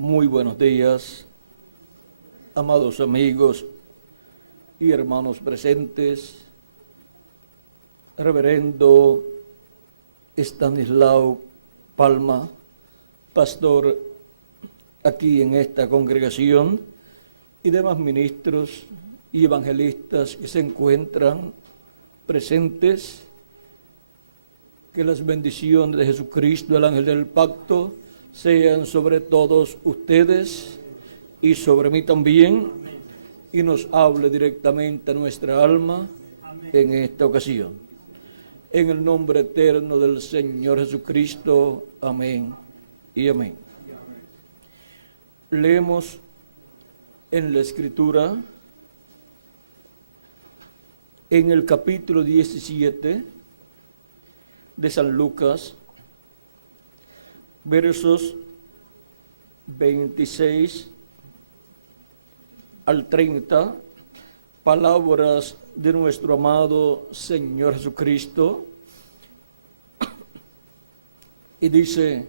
Muy buenos días, amados amigos y hermanos presentes. Reverendo Estanislao Palma, pastor aquí en esta congregación, y demás ministros y evangelistas que se encuentran presentes. Que las bendiciones de Jesucristo, el ángel del pacto, sean sobre todos ustedes y sobre mí también, y nos hable directamente a nuestra alma en esta ocasión. En el nombre eterno del Señor Jesucristo, amén y amén. Leemos en la Escritura, en el capítulo 17 de San Lucas, versos 26 al 30, palabras de nuestro amado Señor Jesucristo, y dice: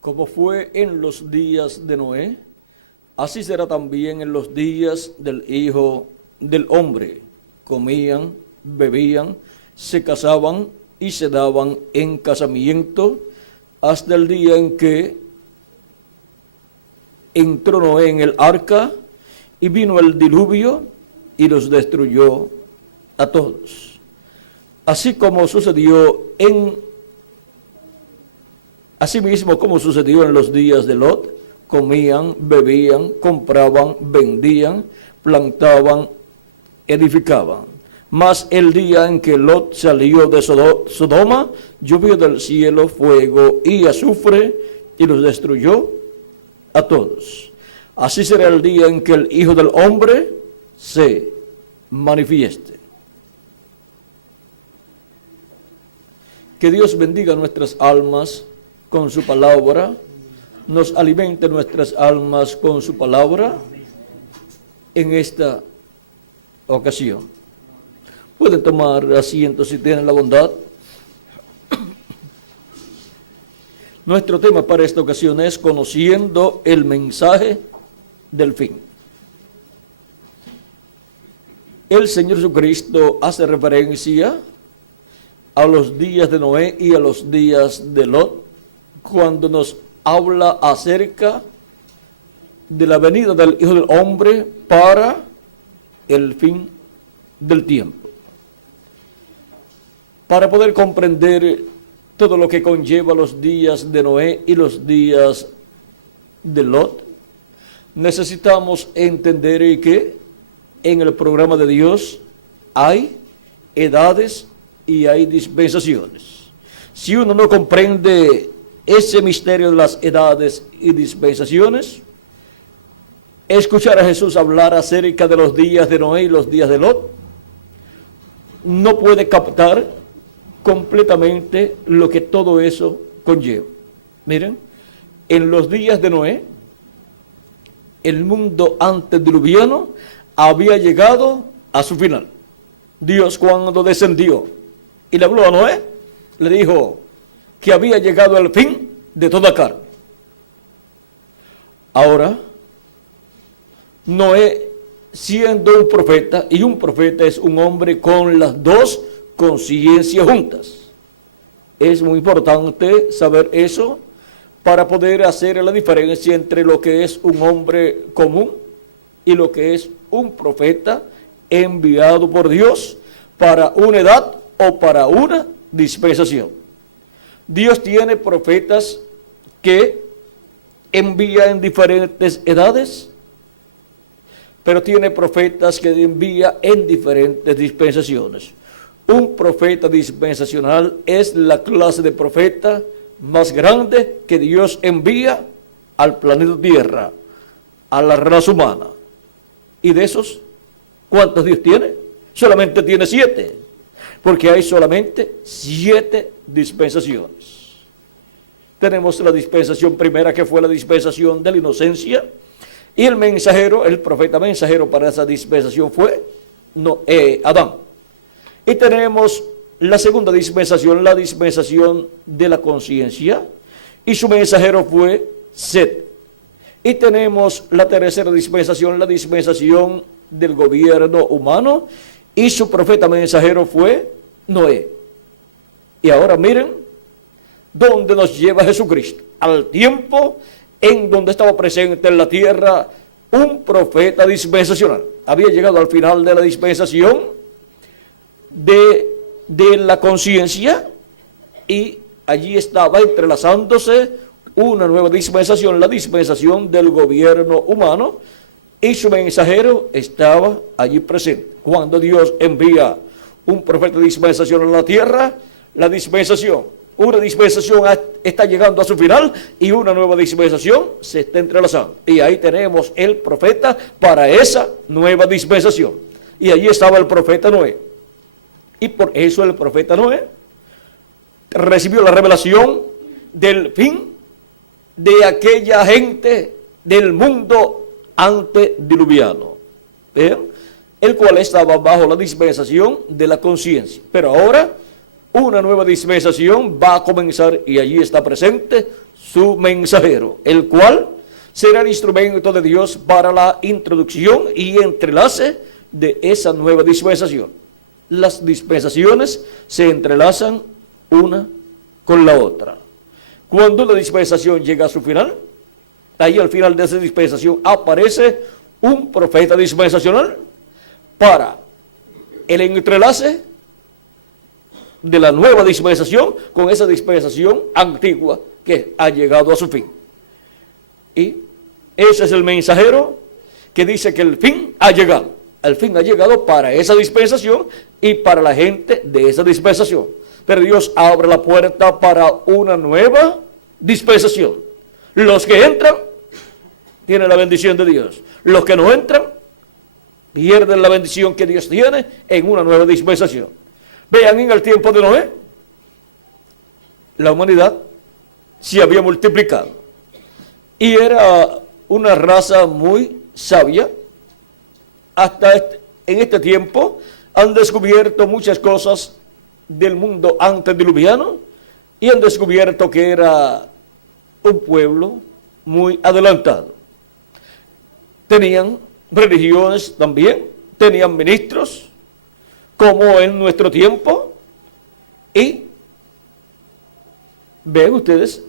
como fue en los días de Noé, así será también en los días del Hijo del Hombre. Comían, bebían, se casaban y se daban en casamiento, hasta el día en que entró Noé en el arca y vino el diluvio y los destruyó a todos. Asimismo como sucedió en los días de Lot, comían, bebían, compraban, vendían, plantaban, edificaban. Mas el día en que Lot salió de Sodoma, llovió del cielo fuego y azufre y los destruyó a todos. Así será el día en que el Hijo del Hombre se manifieste. Que Dios bendiga nuestras almas con su palabra, nos alimente nuestras almas con su palabra en esta ocasión. Pueden tomar asiento si tienen la bondad. Nuestro tema para esta ocasión es conociendo el mensaje del fin. El Señor Jesucristo hace referencia a los días de Noé y a los días de Lot cuando nos habla acerca de la venida del Hijo del Hombre para el fin del tiempo. Para poder comprender todo lo que conlleva los días de Noé y los días de Lot, necesitamos entender que en el programa de Dios hay edades y hay dispensaciones. Si uno no comprende ese misterio de las edades y dispensaciones, escuchar a Jesús hablar acerca de los días de Noé y los días de Lot, no puede captar completamente lo que todo eso conlleva. Miren, en los días de Noé, el mundo antediluviano había llegado a su final. Dios, cuando descendió y le habló a Noé, le dijo que había llegado al fin de toda carne. Ahora, Noé, siendo un profeta, y un profeta es un hombre con las dos conciencias juntas. Es muy importante saber eso para poder hacer la diferencia entre lo que es un hombre común y lo que es un profeta enviado por Dios para una edad o para una dispensación. Dios tiene profetas que envía en diferentes edades, pero tiene profetas que envía en diferentes dispensaciones. Un profeta dispensacional es la clase de profeta más grande que Dios envía al planeta Tierra, a la raza humana. Y de esos, ¿cuántos Dios tiene? Solamente tiene 7, porque hay solamente 7 dispensaciones. Tenemos la dispensación primera, que fue la dispensación de la inocencia, y el mensajero, el profeta mensajero para esa dispensación fue Adán. Y tenemos la segunda dispensación, la dispensación de la conciencia, y su mensajero fue Set. Y tenemos la tercera dispensación, la dispensación del gobierno humano, y su profeta mensajero fue Noé. Y ahora miren dónde nos lleva Jesucristo, al tiempo en donde estaba presente en la tierra un profeta dispensacional. Había llegado al final de la dispensación de la conciencia, y allí estaba entrelazándose una nueva dispensación, la dispensación del gobierno humano, y su mensajero estaba allí presente. Cuando Dios envía un profeta de dispensación a la tierra, la dispensación, una dispensación está llegando a su final y una nueva dispensación se está entrelazando. Y ahí tenemos el profeta para esa nueva dispensación. Y allí estaba el profeta Noé. Y por eso el profeta Noé recibió la revelación del fin de aquella gente del mundo antediluviano, el cual estaba bajo la dispensación de la conciencia. Pero ahora una nueva dispensación va a comenzar, y allí está presente su mensajero, el cual será el instrumento de Dios para la introducción y entrelace de esa nueva dispensación. Las dispensaciones se entrelazan una con la otra. Cuando la dispensación llega a su final, ahí al final de esa dispensación aparece un profeta dispensacional para el entrelace de la nueva dispensación con esa dispensación antigua que ha llegado a su fin. Y ese es el mensajero que dice que el fin ha llegado. El fin ha llegado para esa dispensación y para la gente de esa dispensación. Pero Dios abre la puerta para una nueva dispensación. Los que entran tienen la bendición de Dios. Los que no entran pierden la bendición que Dios tiene en una nueva dispensación. Vean, en el tiempo de Noé, la humanidad se había multiplicado y era una raza muy sabia. Hasta en este tiempo han descubierto muchas cosas del mundo antediluviano y han descubierto que era un pueblo muy adelantado. Tenían religiones también, tenían ministros, como en nuestro tiempo, y ven ustedes,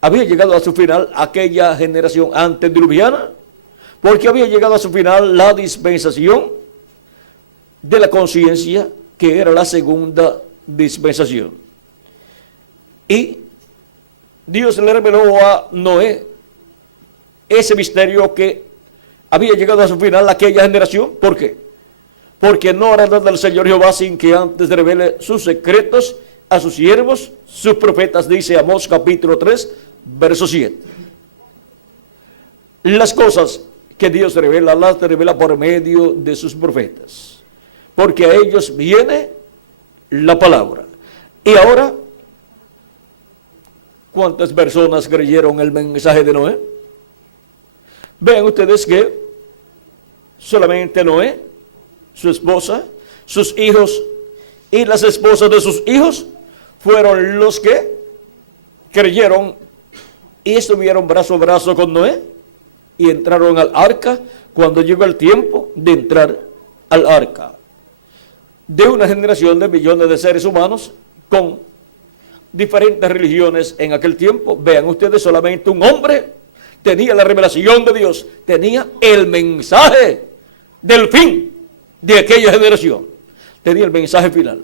había llegado a su final aquella generación antediluviana, porque había llegado a su final la dispensación de la conciencia, que era la segunda dispensación. Y Dios le reveló a Noé ese misterio que había llegado a su final aquella generación. ¿Por qué? Porque no hará nada el Señor Jehová sin que antes revele sus secretos a sus siervos, sus profetas, dice Amós capítulo 3, verso 7. Las cosas que Dios revela, las revela por medio de sus profetas, porque a ellos viene la palabra. Y ahora, ¿cuántas personas creyeron el mensaje de Noé? Vean ustedes que solamente Noé, su esposa, sus hijos y las esposas de sus hijos fueron los que creyeron y estuvieron brazo a brazo con Noé y entraron al arca cuando llegó el tiempo de entrar al arca. De una generación de millones de seres humanos con diferentes religiones en aquel tiempo, vean ustedes, solamente un hombre tenía la revelación de Dios, tenía el mensaje del fin de aquella generación, tenía el mensaje final,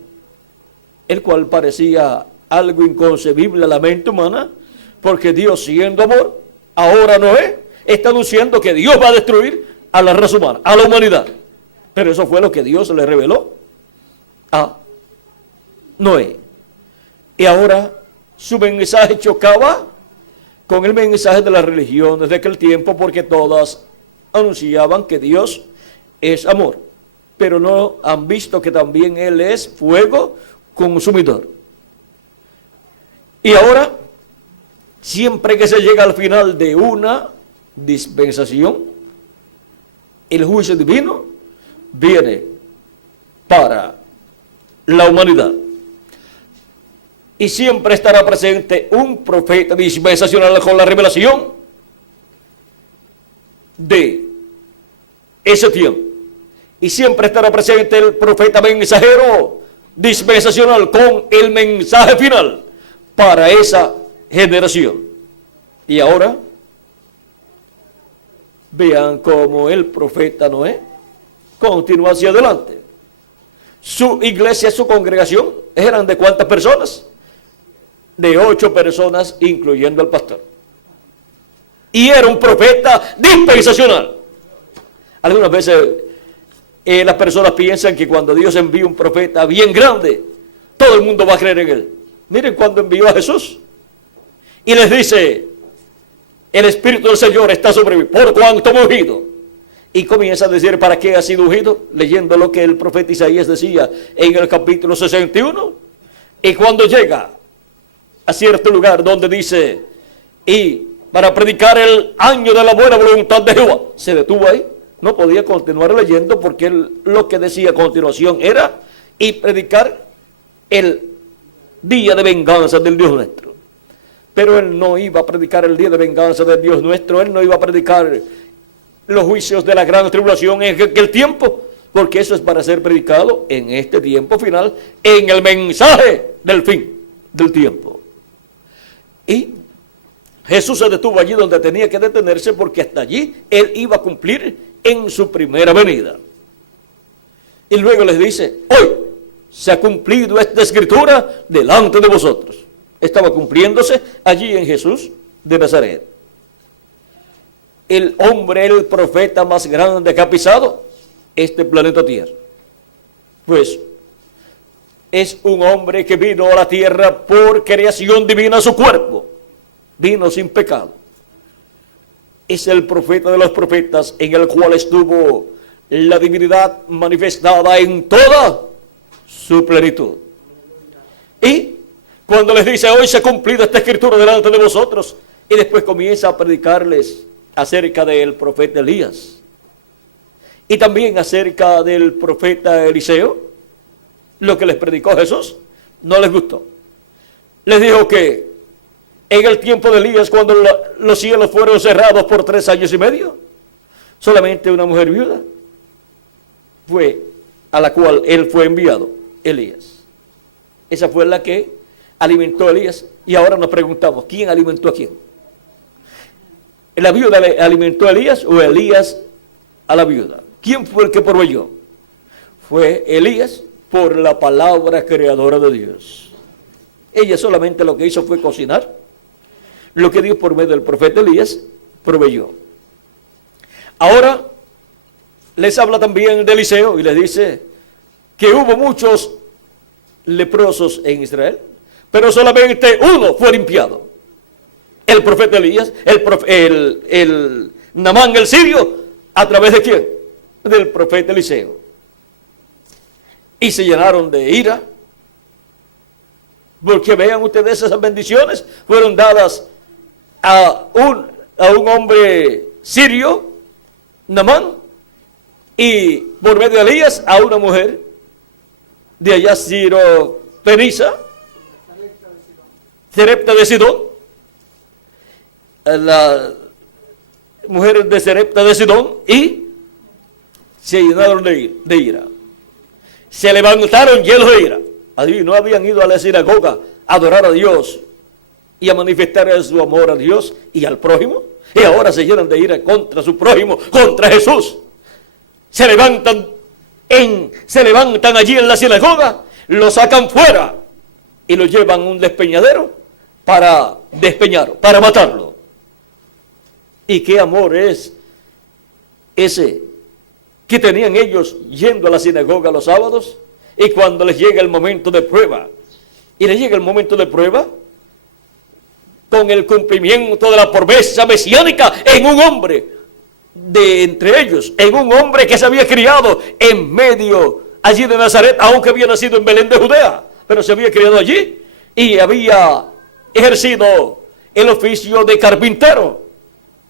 el cual parecía algo inconcebible a la mente humana, porque Dios, siendo amor, ahora Noé está anunciando que Dios va a destruir a la raza humana, a la humanidad. Pero eso fue lo que Dios le reveló a Noé. Y ahora su mensaje chocaba con el mensaje de las religiones de aquel tiempo, porque todas anunciaban que Dios es amor, pero no han visto que también Él es fuego consumidor. Y ahora, siempre que se llega al final de una dispensación, el juicio divino viene para la humanidad. Y siempre estará presente un profeta dispensacional con la revelación de ese tiempo. Y siempre estará presente el profeta mensajero dispensacional con el mensaje final para esa generación. Y ahora, vean cómo el profeta Noé continúa hacia adelante. Su iglesia, su congregación, eran ¿de cuántas personas? De 8 personas, incluyendo al pastor. Y era un profeta dispensacional. Algunas veces las personas piensan que cuando Dios envía un profeta bien grande, todo el mundo va a creer en él. Miren cuando envió a Jesús y les dice: el Espíritu del Señor está sobre mí, por cuanto me ungido. Y comienza a decir para qué ha sido ungido, leyendo lo que el profeta Isaías decía en el capítulo 61. Y cuando llega a cierto lugar donde dice: y para predicar el año de la buena voluntad de Jehová, se detuvo ahí. No podía continuar leyendo porque lo que decía a continuación era: y predicar el día de venganza del Dios nuestro. Pero él no iba a predicar el día de venganza del Dios nuestro, él no iba a predicar los juicios de la gran tribulación en aquel tiempo, porque eso es para ser predicado en este tiempo final, en el mensaje del fin del tiempo. Y Jesús se detuvo allí donde tenía que detenerse, porque hasta allí él iba a cumplir en su primera venida. Y luego les dice: hoy se ha cumplido esta escritura delante de vosotros. Estaba cumpliéndose allí en Jesús de Nazaret. El hombre, el profeta más grande que ha pisado este planeta Tierra. Pues es un hombre que vino a la tierra por creación divina, su cuerpo vino sin pecado. Es el profeta de los profetas, en el cual estuvo la divinidad manifestada en toda su plenitud. Y cuando les dice: hoy se ha cumplido esta escritura delante de vosotros, y después comienza a predicarles acerca del profeta Elías y también acerca del profeta Eliseo, lo que les predicó Jesús no les gustó. Les dijo que en el tiempo de Elías, cuando los cielos fueron cerrados por 3 años y medio, solamente una mujer viuda fue a la cual él fue enviado, Elías. Esa fue la que alimentó a Elías. Y ahora nos preguntamos: ¿quién alimentó a quién? ¿La viuda le alimentó a Elías o Elías a la viuda? ¿Quién fue el que proveyó? Fue Elías, por la palabra creadora de Dios. Ella solamente lo que hizo fue cocinar lo que Dios por medio del profeta Elías proveyó. Ahora les habla también de Eliseo y les dice que hubo muchos leprosos en Israel, pero solamente uno fue limpiado. El profeta Elías, el Naamán el sirio, ¿a través de quién? Del profeta Eliseo. Y se llenaron de ira, porque vean ustedes, esas bendiciones fueron dadas a un hombre sirio, Naamán, y por medio de Elías a una mujer de allá, Sirofenisa, Sarepta de Sidón. La mujer de Sarepta de Sidón, y se llenaron de ira. Se levantaron llenos de ira. Allí no habían ido a la sinagoga a adorar a Dios y a manifestar su amor a Dios y al prójimo, y ahora se llenan de ira contra su prójimo, contra Jesús. Se levantan allí en la sinagoga, lo sacan fuera y lo llevan a un despeñadero para despeñarlo, para matarlo. ¿Y qué amor es ese que tenían ellos yendo a la sinagoga los sábados? Y cuando les llega el momento de prueba, con el cumplimiento de la promesa mesiánica en un hombre de entre ellos, en un hombre que se había criado en medio allí de Nazaret, aunque había nacido en Belén de Judea, pero se había criado allí y había ejercido el oficio de carpintero.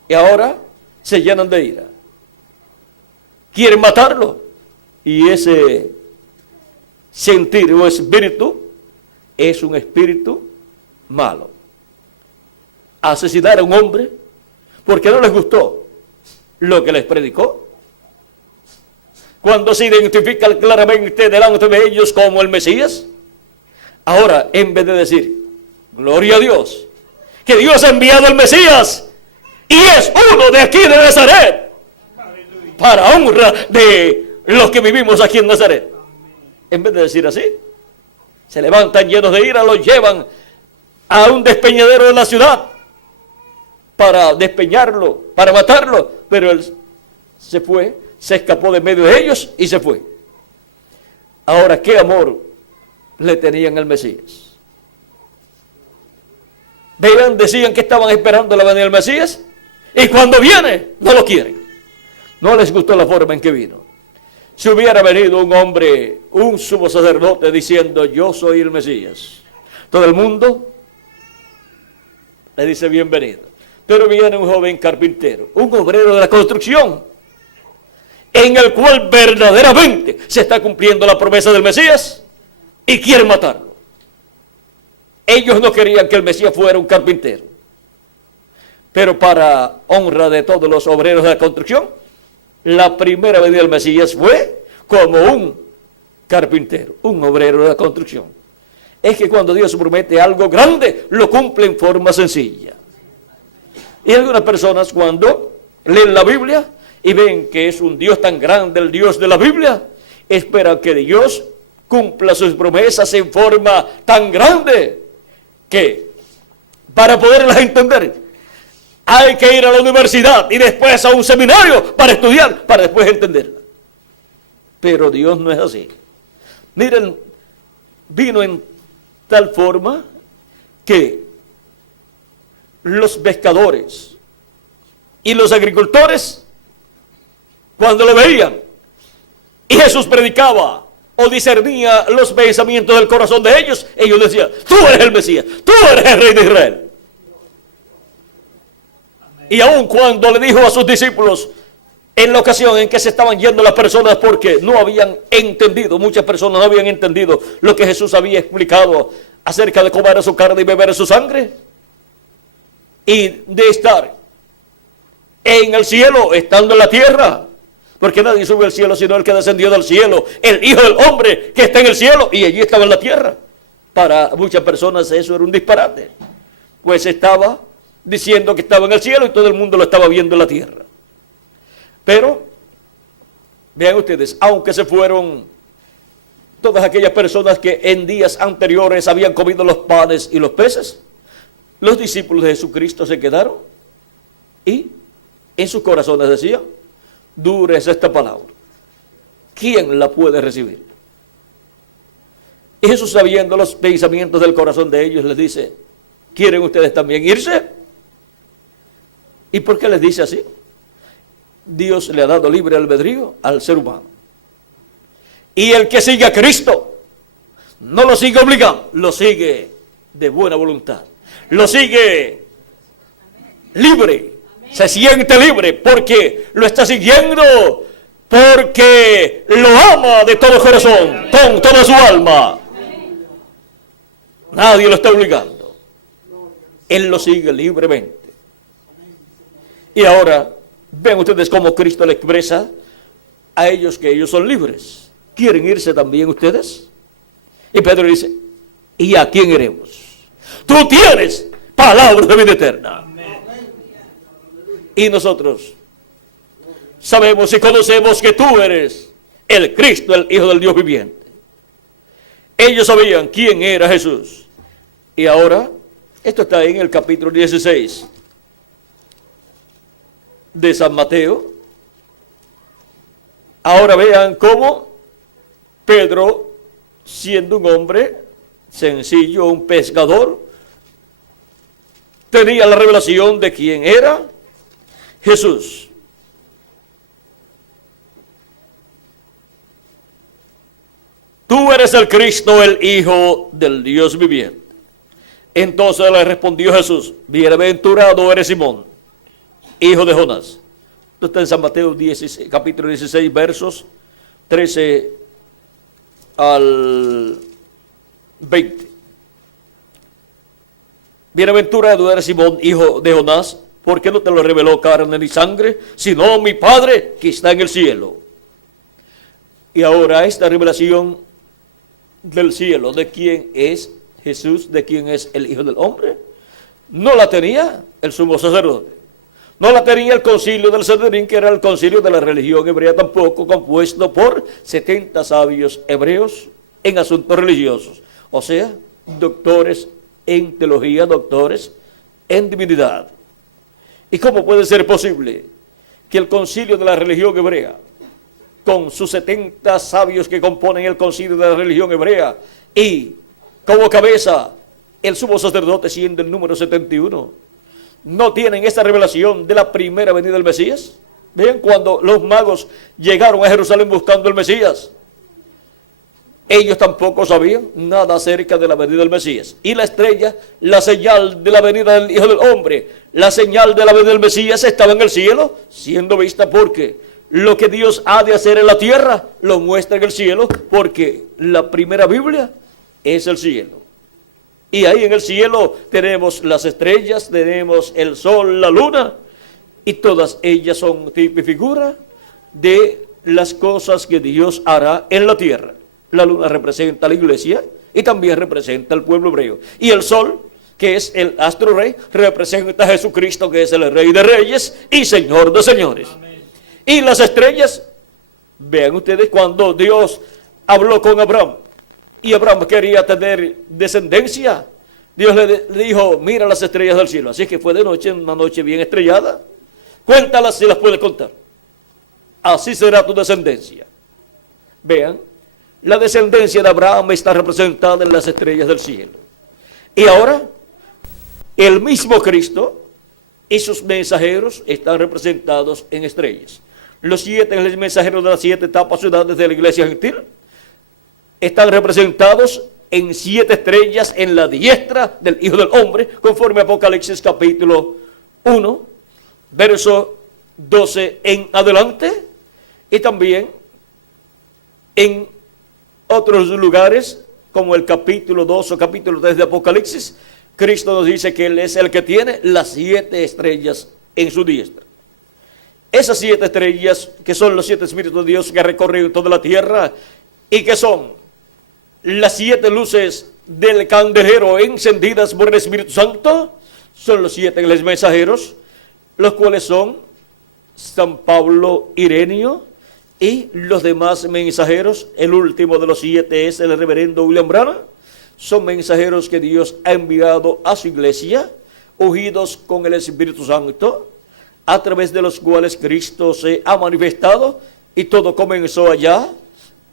Y ahora se llenan de ira. Quieren matarlo. Y ese sentir o espíritu es un espíritu malo. Asesinar a un hombre porque no les gustó lo que les predicó. Cuando se identifica claramente delante de ellos como el Mesías. Ahora, en vez de decir, gloria a Dios, que Dios ha enviado al Mesías y es uno de aquí de Nazaret, para honra de los que vivimos aquí en Nazaret. En vez de decir así, se levantan llenos de ira, los llevan a un despeñadero de la ciudad para despeñarlo, para matarlo, pero él se fue, se escapó de medio de ellos y se fue. Ahora, ¿qué amor le tenían al Mesías? Vean, decían que estaban esperando la venida del Mesías y cuando viene, no lo quieren. No les gustó la forma en que vino. Si hubiera venido un hombre, un sumo sacerdote diciendo, yo soy el Mesías, todo el mundo le dice bienvenido. Pero viene un joven carpintero, un obrero de la construcción, en el cual verdaderamente se está cumpliendo la promesa del Mesías y quieren matarlo. Ellos no querían que el Mesías fuera un carpintero, pero para honra de todos los obreros de la construcción, la primera venida del Mesías fue como un carpintero, un obrero de la construcción. Es que cuando Dios promete algo grande, lo cumple en forma sencilla. Y algunas personas cuando leen la Biblia y ven que es un Dios tan grande, el Dios de la Biblia, esperan que Dios cumpla sus promesas en forma tan grande que para poderlas entender hay que ir a la universidad y después a un seminario para estudiar, para después entenderla. Pero Dios no es así. Miren, vino en tal forma que los pescadores y los agricultores, cuando lo veían y Jesús predicaba o discernía los pensamientos del corazón de ellos, ellos decían, tú eres el Mesías, tú eres el Rey de Israel. Y aun cuando le dijo a sus discípulos, en la ocasión en que se estaban yendo las personas porque no habían entendido, muchas personas no habían entendido lo que Jesús había explicado acerca de comer su carne y beber su sangre, y de estar en el cielo, estando en la tierra, porque nadie sube al cielo sino el que descendió del cielo, el Hijo del Hombre que está en el cielo, y allí estaba en la tierra. Para muchas personas eso era un disparate, pues estaba diciendo que estaba en el cielo y todo el mundo lo estaba viendo en la tierra. Pero, vean ustedes, aunque se fueron todas aquellas personas que en días anteriores habían comido los panes y los peces, los discípulos de Jesucristo se quedaron y en sus corazones decían, dura es esta palabra, ¿quién la puede recibir? Y Jesús, sabiendo los pensamientos del corazón de ellos, les dice, ¿quieren ustedes también irse? ¿Y por qué les dice así? Dios le ha dado libre albedrío al ser humano. Y el que sigue a Cristo, no lo sigue obligado, lo sigue de buena voluntad. Lo sigue libre, se siente libre porque lo está siguiendo, porque lo ama de todo corazón, con toda su alma. Nadie lo está obligando. Él lo sigue libremente. Y ahora, ven ustedes cómo Cristo le expresa a ellos que ellos son libres. ¿Quieren irse también ustedes? Y Pedro dice, ¿y a quién iremos? Tú tienes palabras de vida eterna. Y nosotros sabemos y conocemos que tú eres el Cristo, el Hijo del Dios viviente. Ellos sabían quién era Jesús. Y ahora, esto está en el capítulo 16 de San Mateo. Ahora vean cómo Pedro, siendo un hombre sencillo, un pescador, tenía la revelación de quién era Jesús. Tú eres el Cristo, el Hijo del Dios viviente. Entonces le respondió Jesús, bienaventurado eres Simón, hijo de Jonás. Esto está en San Mateo 16, capítulo 16, versos 13 al 20. Bienaventurado eres Simón, hijo de Jonás, porque no te lo reveló carne ni sangre, sino mi Padre que está en el cielo. Y ahora esta revelación del cielo, de quién es Jesús, de quién es el Hijo del Hombre, no la tenía el sumo sacerdote. No la tenía el concilio del Sanedrín, que era el concilio de la religión hebrea tampoco, compuesto por 70 sabios hebreos en asuntos religiosos. O sea, doctores en teología, doctores en divinidad. ¿Y cómo puede ser posible que el concilio de la religión hebrea, con sus 70 sabios que componen el concilio de la religión hebrea, y como cabeza el sumo sacerdote siendo el número 71, no tienen esta revelación de la primera venida del Mesías? Vean, cuando los magos llegaron a Jerusalén buscando el Mesías, ellos tampoco sabían nada acerca de la venida del Mesías. Y la estrella, la señal de la venida del Hijo del Hombre, la señal de la venida del Mesías estaba en el cielo, siendo vista porque lo que Dios ha de hacer en la tierra lo muestra en el cielo, porque la primera Biblia es el cielo. Y ahí en el cielo tenemos las estrellas, tenemos el sol, la luna, y todas ellas son tipo y figura de las cosas que Dios hará en la tierra. La luna representa a la iglesia y también representa al pueblo hebreo. Y el sol, que es el astro rey, representa a Jesucristo, que es el Rey de Reyes y Señor de Señores. Amén. Y las estrellas, vean ustedes, cuando Dios habló con Abraham, y Abraham quería tener descendencia, Dios le dijo, mira las estrellas del cielo. Así que fue de noche, una noche bien estrellada. Cuéntalas si las puedes contar. Así será tu descendencia. Vean, la descendencia de Abraham está representada en las estrellas del cielo. Y ahora, el mismo Cristo y sus mensajeros están representados en estrellas. Los 7 mensajeros de las 7 etapas ciudades de la iglesia gentil están representados en 7 estrellas en la diestra del Hijo del Hombre, conforme a Apocalipsis capítulo 1, verso 12 en adelante, y también en otros lugares, como el capítulo 2 o capítulo 3 de Apocalipsis, Cristo nos dice que Él es el que tiene las 7 estrellas en su diestra. Esas 7 estrellas, que son los 7 espíritus de Dios que recorren toda la tierra, y que son las 7 luces del candelero encendidas por el Espíritu Santo, son los 7 mensajeros, los cuales son San Pablo, Ireneo y los demás mensajeros. El último de los 7 es el reverendo William Branham. Son mensajeros que Dios ha enviado a su iglesia, ungidos con el Espíritu Santo, a través de los cuales Cristo se ha manifestado, y todo comenzó allá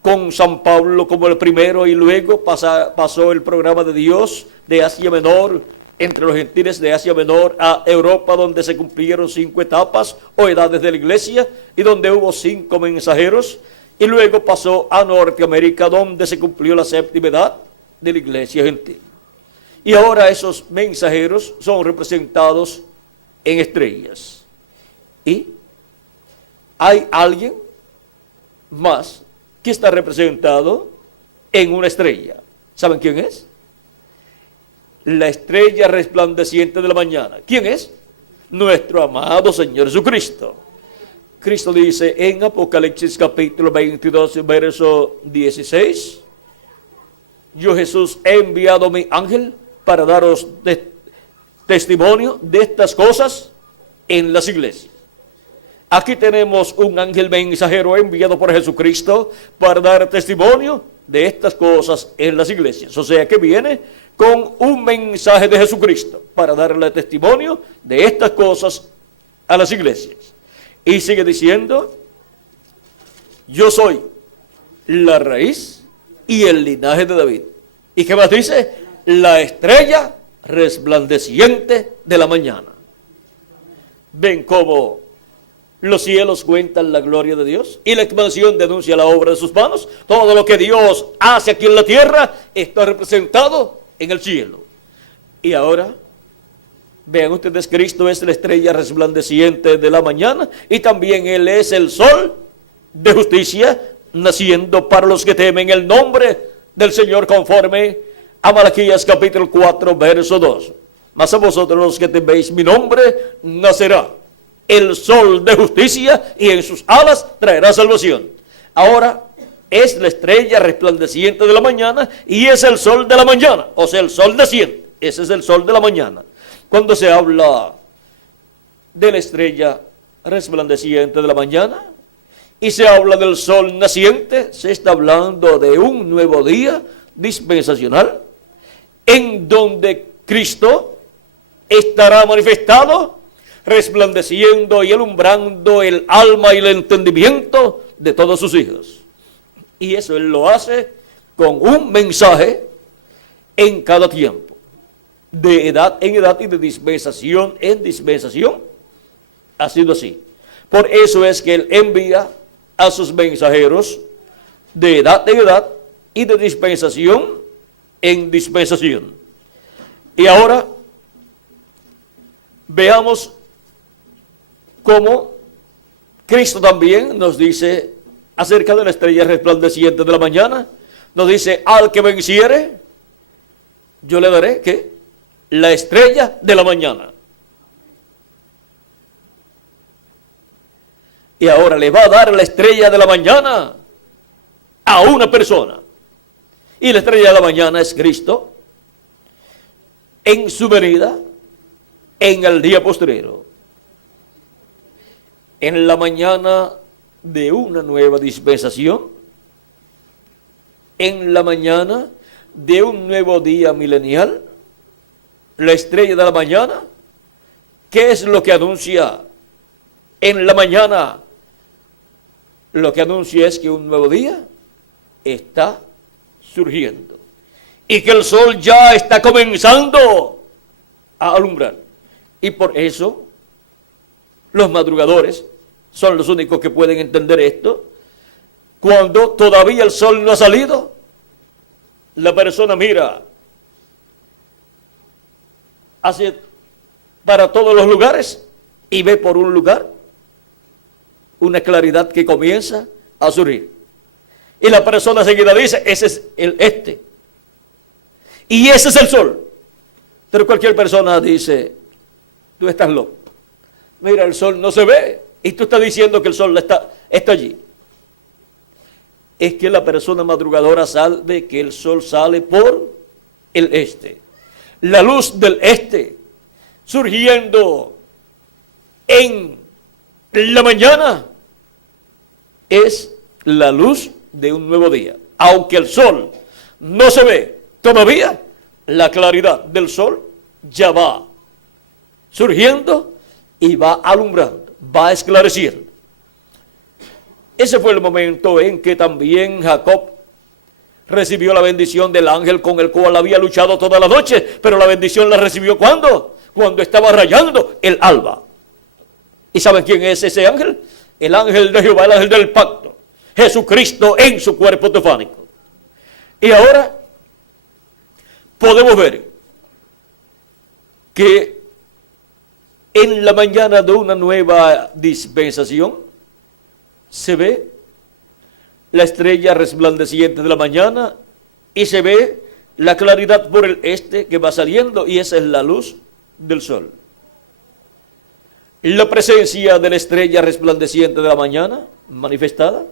con San Pablo como el primero, y luego pasó el programa de Dios de Asia Menor, entre los gentiles de Asia Menor a Europa, donde se cumplieron 5 etapas o edades de la iglesia, y donde hubo 5 mensajeros, y luego pasó a Norteamérica, donde se cumplió la 7ª edad de la iglesia gentil. Y ahora esos mensajeros son representados en estrellas. Y hay alguien más que está representado en una estrella. ¿Saben quién es? La estrella resplandeciente de la mañana. ¿Quién es? Nuestro amado Señor Jesucristo. Cristo dice en Apocalipsis capítulo 22, verso 16, yo Jesús he enviado mi ángel para daros testimonio de estas cosas en las iglesias. Aquí tenemos un ángel mensajero enviado por Jesucristo para dar testimonio de estas cosas en las iglesias. O sea que viene con un mensaje de Jesucristo para darle testimonio de estas cosas a las iglesias. Y sigue diciendo, yo soy la raíz y el linaje de David. ¿Y qué más dice? La estrella resplandeciente de la mañana. ¿Ven cómo los cielos cuentan la gloria de Dios y la expansión denuncia la obra de sus manos? Todo lo que Dios hace aquí en la tierra está representado en el cielo. Y ahora, vean ustedes, Cristo es la estrella resplandeciente de la mañana, y también Él es el sol de justicia, naciendo para los que temen el nombre del Señor, conforme a Malaquías capítulo 4, verso 2. mas a vosotros los que teméis mi nombre, nacerá el sol de justicia, y en sus alas traerá salvación. Ahora, es la estrella resplandeciente de la mañana, y es el sol de la mañana, o sea, el sol naciente. Ese es el sol de la mañana. Cuando se habla de la estrella resplandeciente de la mañana, y se habla del sol naciente, se está hablando de un nuevo día dispensacional, en donde Cristo estará manifestado, resplandeciendo y alumbrando el alma y el entendimiento de todos sus hijos. Y eso Él lo hace con un mensaje en cada tiempo, de edad en edad y de dispensación en dispensación. Ha sido así. Por eso es que Él envía a sus mensajeros de edad en edad y de dispensación en dispensación. Y ahora veamos cómo Cristo también nos dice acerca de la estrella resplandeciente de la mañana. Nos dice: al que venciere, yo le daré, ¿qué? La estrella de la mañana. Y ahora le va a dar la estrella de la mañana a una persona. Y la estrella de la mañana es Cristo en su venida en el día postrero. En la mañana de una nueva dispensación, en la mañana de un nuevo día milenial, la estrella de la mañana, ¿qué es lo que anuncia en la mañana? Lo que anuncia es que un nuevo día está surgiendo y que el sol ya está comenzando a alumbrar. Y por eso los madrugadores son los únicos que pueden entender esto. Cuando todavía el sol no ha salido, la persona mira hacia para todos los lugares y ve por un lugar una claridad que comienza a surgir. Y la persona seguida dice: ese es el este. Y ese es el sol. Pero cualquier persona dice: tú estás loco. Mira, el sol no se ve. Y tú estás diciendo que el sol está allí. Es que la persona madrugadora sabe que el sol sale por el este. La luz del este surgiendo en la mañana es la luz de un nuevo día. Aunque el sol no se ve todavía, la claridad del sol ya va surgiendo y va alumbrando, va esclareciendo. Ese fue el momento en que también Jacob recibió la bendición del ángel con el cual había luchado toda la noche, pero la bendición la recibió ¿cuándo? Cuando estaba rayando el alba. ¿Y saben quién es ese ángel? El ángel de Jehová, el ángel del pacto, Jesucristo en su cuerpo teofánico. Y ahora podemos ver que en la mañana de una nueva dispensación se ve la estrella resplandeciente de la mañana y se ve la claridad por el este que va saliendo, y esa es la luz del sol. La presencia de la estrella resplandeciente de la mañana manifestada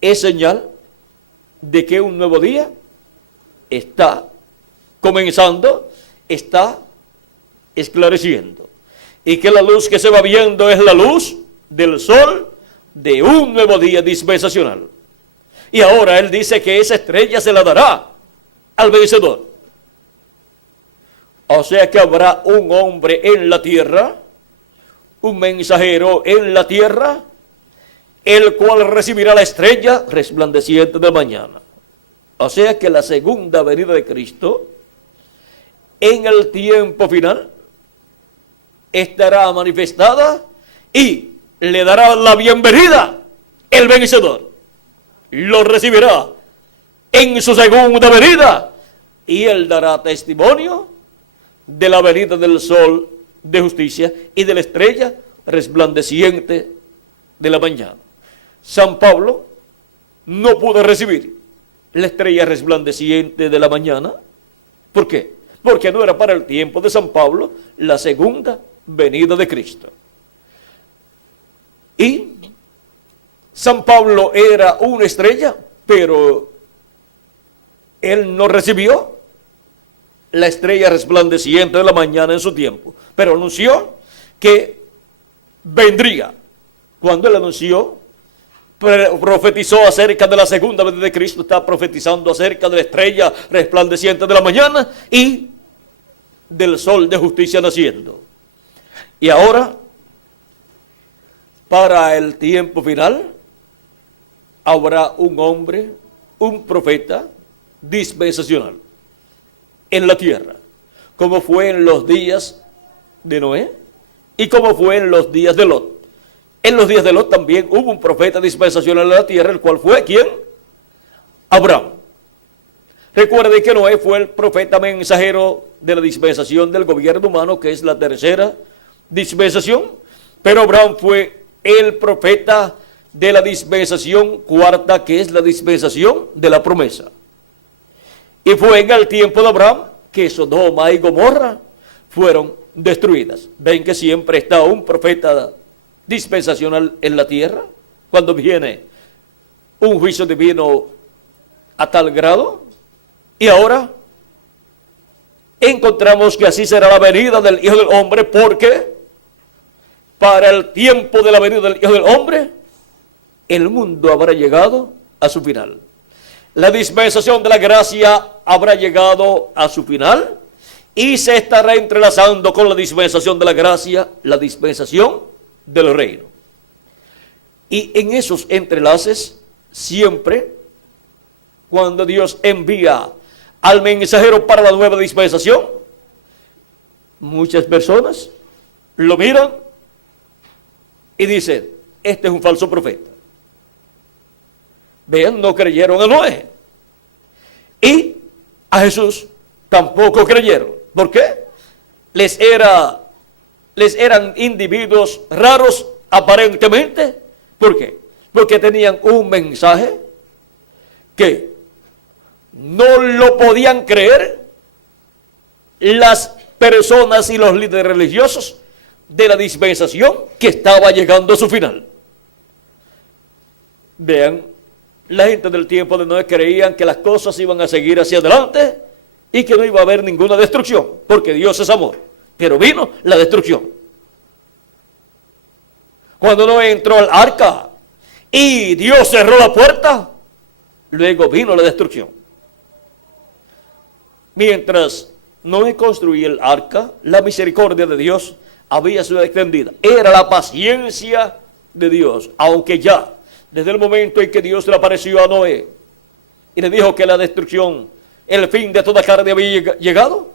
es señal de que un nuevo día está comenzando, está esclareciendo, y que la luz que se va viendo es la luz del sol de un nuevo día dispensacional. Y ahora él dice que esa estrella se la dará al vencedor. O sea que habrá un hombre en la tierra, un mensajero en la tierra, el cual recibirá la estrella resplandeciente de mañana. O sea que la segunda venida de Cristo en el tiempo final estará manifestada y le dará la bienvenida el vencedor. Lo recibirá en su segunda venida y él dará testimonio de la venida del sol de justicia y de la estrella resplandeciente de la mañana. San Pablo no pudo recibir la estrella resplandeciente de la mañana. ¿Por qué? porque no era para el tiempo de San Pablo la segunda venida de Cristo. Y San Pablo era una estrella, pero él no recibió la estrella resplandeciente de la mañana en su tiempo, pero anunció que vendría. Cuando él anunció, profetizó acerca de la segunda venida de Cristo, está profetizando acerca de la estrella resplandeciente de la mañana y del sol de justicia naciendo. Y ahora, para el tiempo final, habrá un hombre, un profeta dispensacional en la tierra, como fue en los días de Noé y como fue en los días de Lot. En los días de Lot también hubo un profeta dispensacional en la tierra, el cual fue, ¿quién? Abraham. Recuerde que Noé fue el profeta mensajero de la dispensación del gobierno humano, que es la tercera dispensación, pero Abraham fue el profeta de la dispensación cuarta, que es la dispensación de la promesa. Y fue en el tiempo de Abraham que Sodoma y Gomorra fueron destruidas. Ven que siempre está un profeta dispensacional en la tierra, cuando viene un juicio divino a tal grado. Y ahora encontramos que así será la venida del Hijo del Hombre, porque para el tiempo de la venida del Hijo del Hombre, el mundo habrá llegado a su final. La dispensación de la gracia habrá llegado a su final y se estará entrelazando con la dispensación de la gracia, la dispensación del reino. Y en esos entrelaces, siempre, cuando Dios envía al mensajero para la nueva dispensación, muchas personas lo miran y dicen, este es un falso profeta. Vean, no creyeron a Noé. Y a Jesús tampoco creyeron. ¿Por qué? Les eran individuos raros aparentemente. ¿Por qué? Porque tenían un mensaje que no lo podían creer las personas y los líderes religiosos de la dispensación que estaba llegando a su final. Vean, la gente del tiempo de Noé creían que las cosas iban a seguir hacia adelante y que no iba a haber ninguna destrucción, porque Dios es amor. Pero vino la destrucción. Cuando Noé entró al arca y Dios cerró la puerta, luego vino la destrucción. Mientras Noé construía el arca, la misericordia de Dios había sido extendida. Era la paciencia de Dios, aunque ya desde el momento en que Dios le apareció a Noé y le dijo que la destrucción, el fin de toda carne había llegado,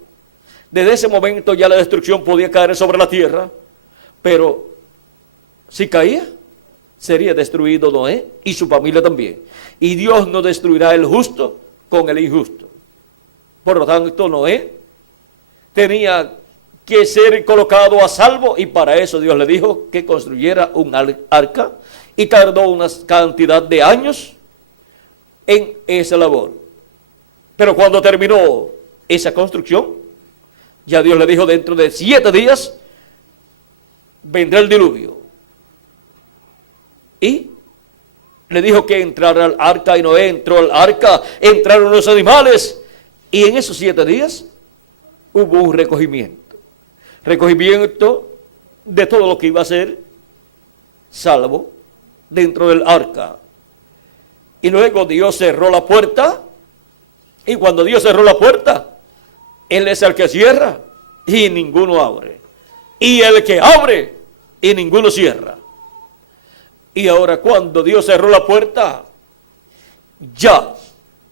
desde ese momento ya la destrucción podía caer sobre la tierra, pero si caía, sería destruido Noé y su familia también. Y Dios no destruirá el justo con el injusto. Por lo tanto, Noé tenía que ser colocado a salvo, y para eso Dios le dijo que construyera un arca, y tardó una cantidad de años en esa labor. Pero cuando terminó esa construcción, ya Dios le dijo, dentro de 7 días vendrá el diluvio. Y le dijo que entrara al arca, y Noé entró al arca, entraron los animales, y en esos 7 días hubo un recogimiento de todo lo que iba a ser salvo dentro del arca. Y luego Dios cerró la puerta, y cuando Dios cerró la puerta, Él es el que cierra y ninguno abre, y el que abre y ninguno cierra. Y ahora, cuando Dios cerró la puerta, ya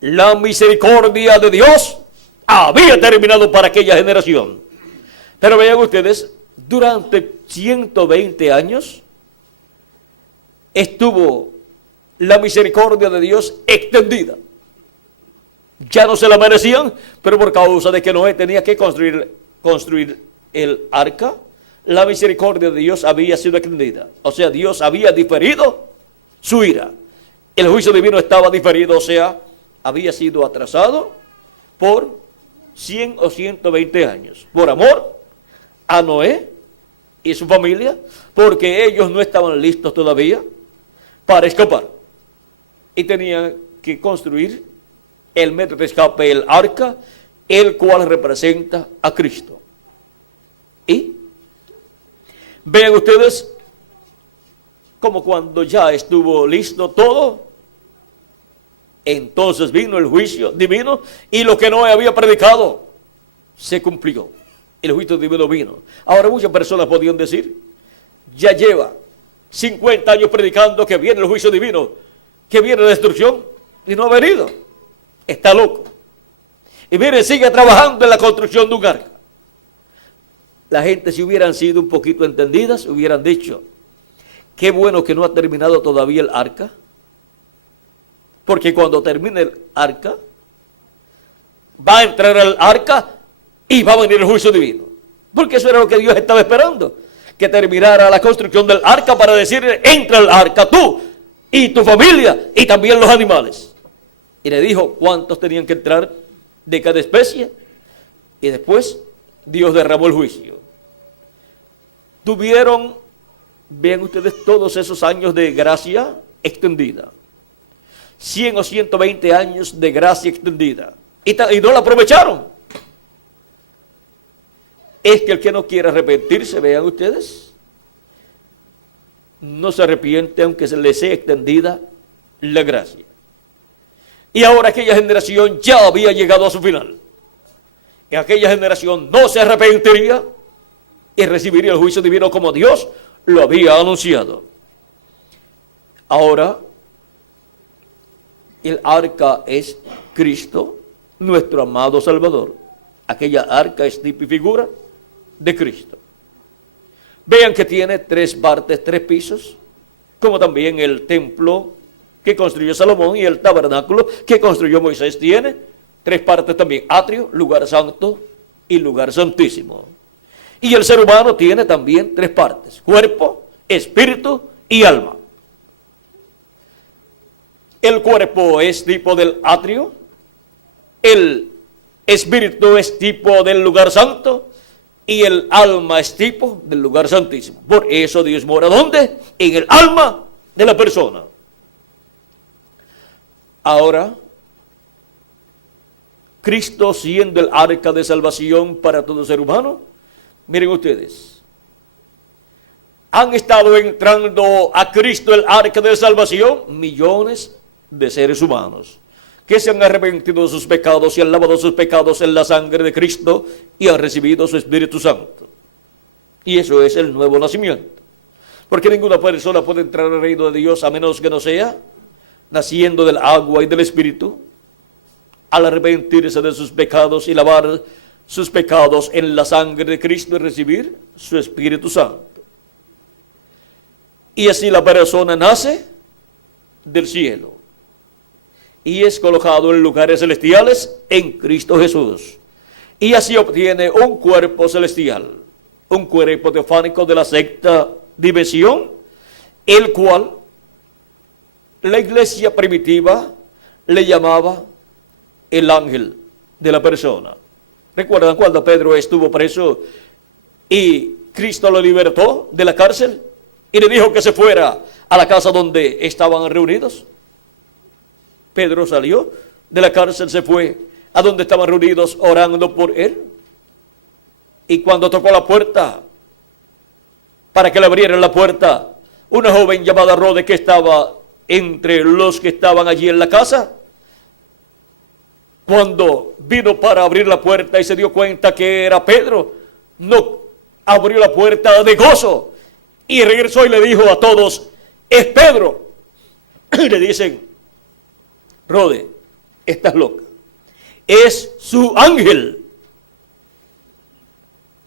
la misericordia de Dios había terminado para aquella generación. Pero vean ustedes, durante 120 años estuvo la misericordia de Dios extendida. Ya no se la merecían, pero por causa de que Noé tenía que construir el arca, la misericordia de Dios había sido extendida. O sea, Dios había diferido su ira. El juicio divino estaba diferido, o sea, había sido atrasado por 100 o 120 años, por amor a Noé y su familia, porque ellos no estaban listos todavía para escapar. Y tenían que construir el método de escape, el arca, el cual representa a Cristo. Y vean ustedes como cuando ya estuvo listo todo, entonces vino el juicio divino y lo que Noé había predicado se cumplió. El juicio divino vino. Ahora muchas personas podían decir, ya lleva 50 años predicando que viene el juicio divino, que viene la destrucción, y no ha venido. Está loco. Y mire, sigue trabajando en la construcción de un arca. La gente, si hubieran sido un poquito entendidas, hubieran dicho, qué bueno que no ha terminado todavía el arca, porque cuando termine el arca, va a entrar al arca y va a venir el juicio divino. Porque eso era lo que Dios estaba esperando, que terminara la construcción del arca para decirle, entra al arca tú y tu familia y también los animales. Y le dijo cuántos tenían que entrar de cada especie, y después Dios derramó el juicio. Tuvieron, vean ustedes, todos esos años de gracia extendida. 100 o 120 años de gracia extendida. Y no la aprovecharon. Es que el que no quiere arrepentirse, vean ustedes, no se arrepiente aunque se le sea extendida la gracia. Y ahora aquella generación ya había llegado a su final. Y aquella generación no se arrepentiría y recibiría el juicio divino como Dios lo había anunciado. Ahora, el arca es Cristo, nuestro amado Salvador. Aquella arca es tipo y figura de Cristo. Vean que tiene 3 partes, 3 pisos, como también el templo que construyó Salomón y el tabernáculo que construyó Moisés tiene 3 partes también: atrio, lugar santo y lugar santísimo. Y el ser humano tiene también 3 partes: cuerpo, espíritu y alma. El cuerpo es tipo del atrio, el espíritu es tipo del lugar santo y el alma es tipo del lugar santísimo. Por eso Dios mora ¿dónde? En el alma de la persona. Ahora, Cristo siendo el arca de salvación para todo ser humano, miren ustedes, han estado entrando a Cristo el arca de salvación millones de seres humanos que se han arrepentido de sus pecados y han lavado sus pecados en la sangre de Cristo y han recibido su Espíritu Santo. Y eso es el nuevo nacimiento. Porque ninguna persona puede entrar al reino de Dios a menos que no sea naciendo del agua y del Espíritu, al arrepentirse de sus pecados y lavar sus pecados en la sangre de Cristo y recibir su Espíritu Santo. Y así la persona nace del cielo y es colocado en lugares celestiales en Cristo Jesús. Y así obtiene un cuerpo celestial, un cuerpo teofánico de la sexta dimensión, el cual la iglesia primitiva le llamaba el ángel de la persona. ¿Recuerdan cuando Pedro estuvo preso y Cristo lo libertó de la cárcel y le dijo que se fuera a la casa donde estaban reunidos? Pedro salió de la cárcel, se fue a donde estaban reunidos orando por él. Y cuando tocó la puerta, para que le abrieran la puerta, una joven llamada Rode, que estaba entre los que estaban allí en la casa, cuando vino para abrir la puerta y se dio cuenta que era Pedro, no abrió la puerta de gozo y regresó y le dijo a todos: es Pedro. Y le dicen: Rode, estás loca, es su ángel.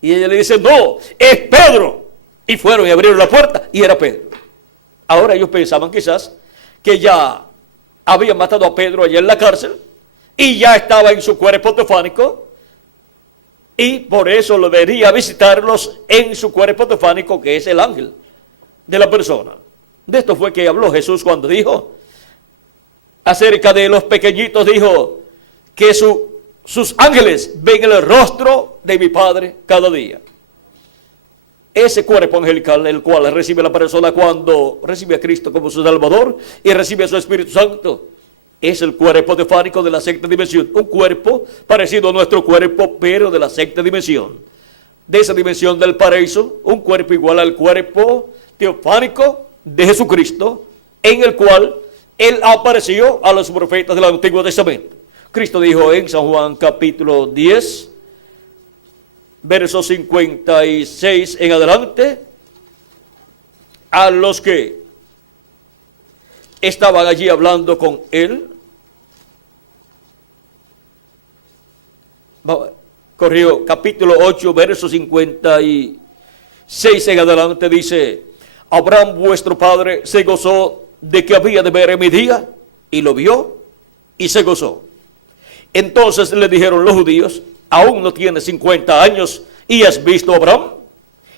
Y ella le dice: no, es Pedro. Y fueron y abrieron la puerta y era Pedro. Ahora ellos pensaban quizás que ya habían matado a Pedro allá en la cárcel y ya estaba en su cuerpo teofánico, y por eso lo venía a visitarlos en su cuerpo teofánico, que es el ángel de la persona. De esto fue que habló Jesús cuando dijo acerca de los pequeñitos, dijo que su sus ángeles ven el rostro de mi Padre cada día. Ese cuerpo angelical, el cual recibe la persona cuando recibe a Cristo como su Salvador y recibe a su Espíritu Santo, es el cuerpo teofánico de la sexta dimensión. Un cuerpo parecido a nuestro cuerpo, pero de la sexta dimensión. De esa dimensión del paraíso, un cuerpo igual al cuerpo teofánico de Jesucristo, en el cual Él apareció a los profetas del Antiguo Testamento. Cristo dijo en San Juan capítulo 10, verso 56 en adelante, a los que estaban allí hablando con Él, corrió capítulo 8, verso 56 en adelante, dice: Abraham vuestro padre se gozó de que había de ver en mi día, y lo vio, y se gozó. Entonces le dijeron los judíos: aún no tienes 50 años, ¿y has visto a Abraham?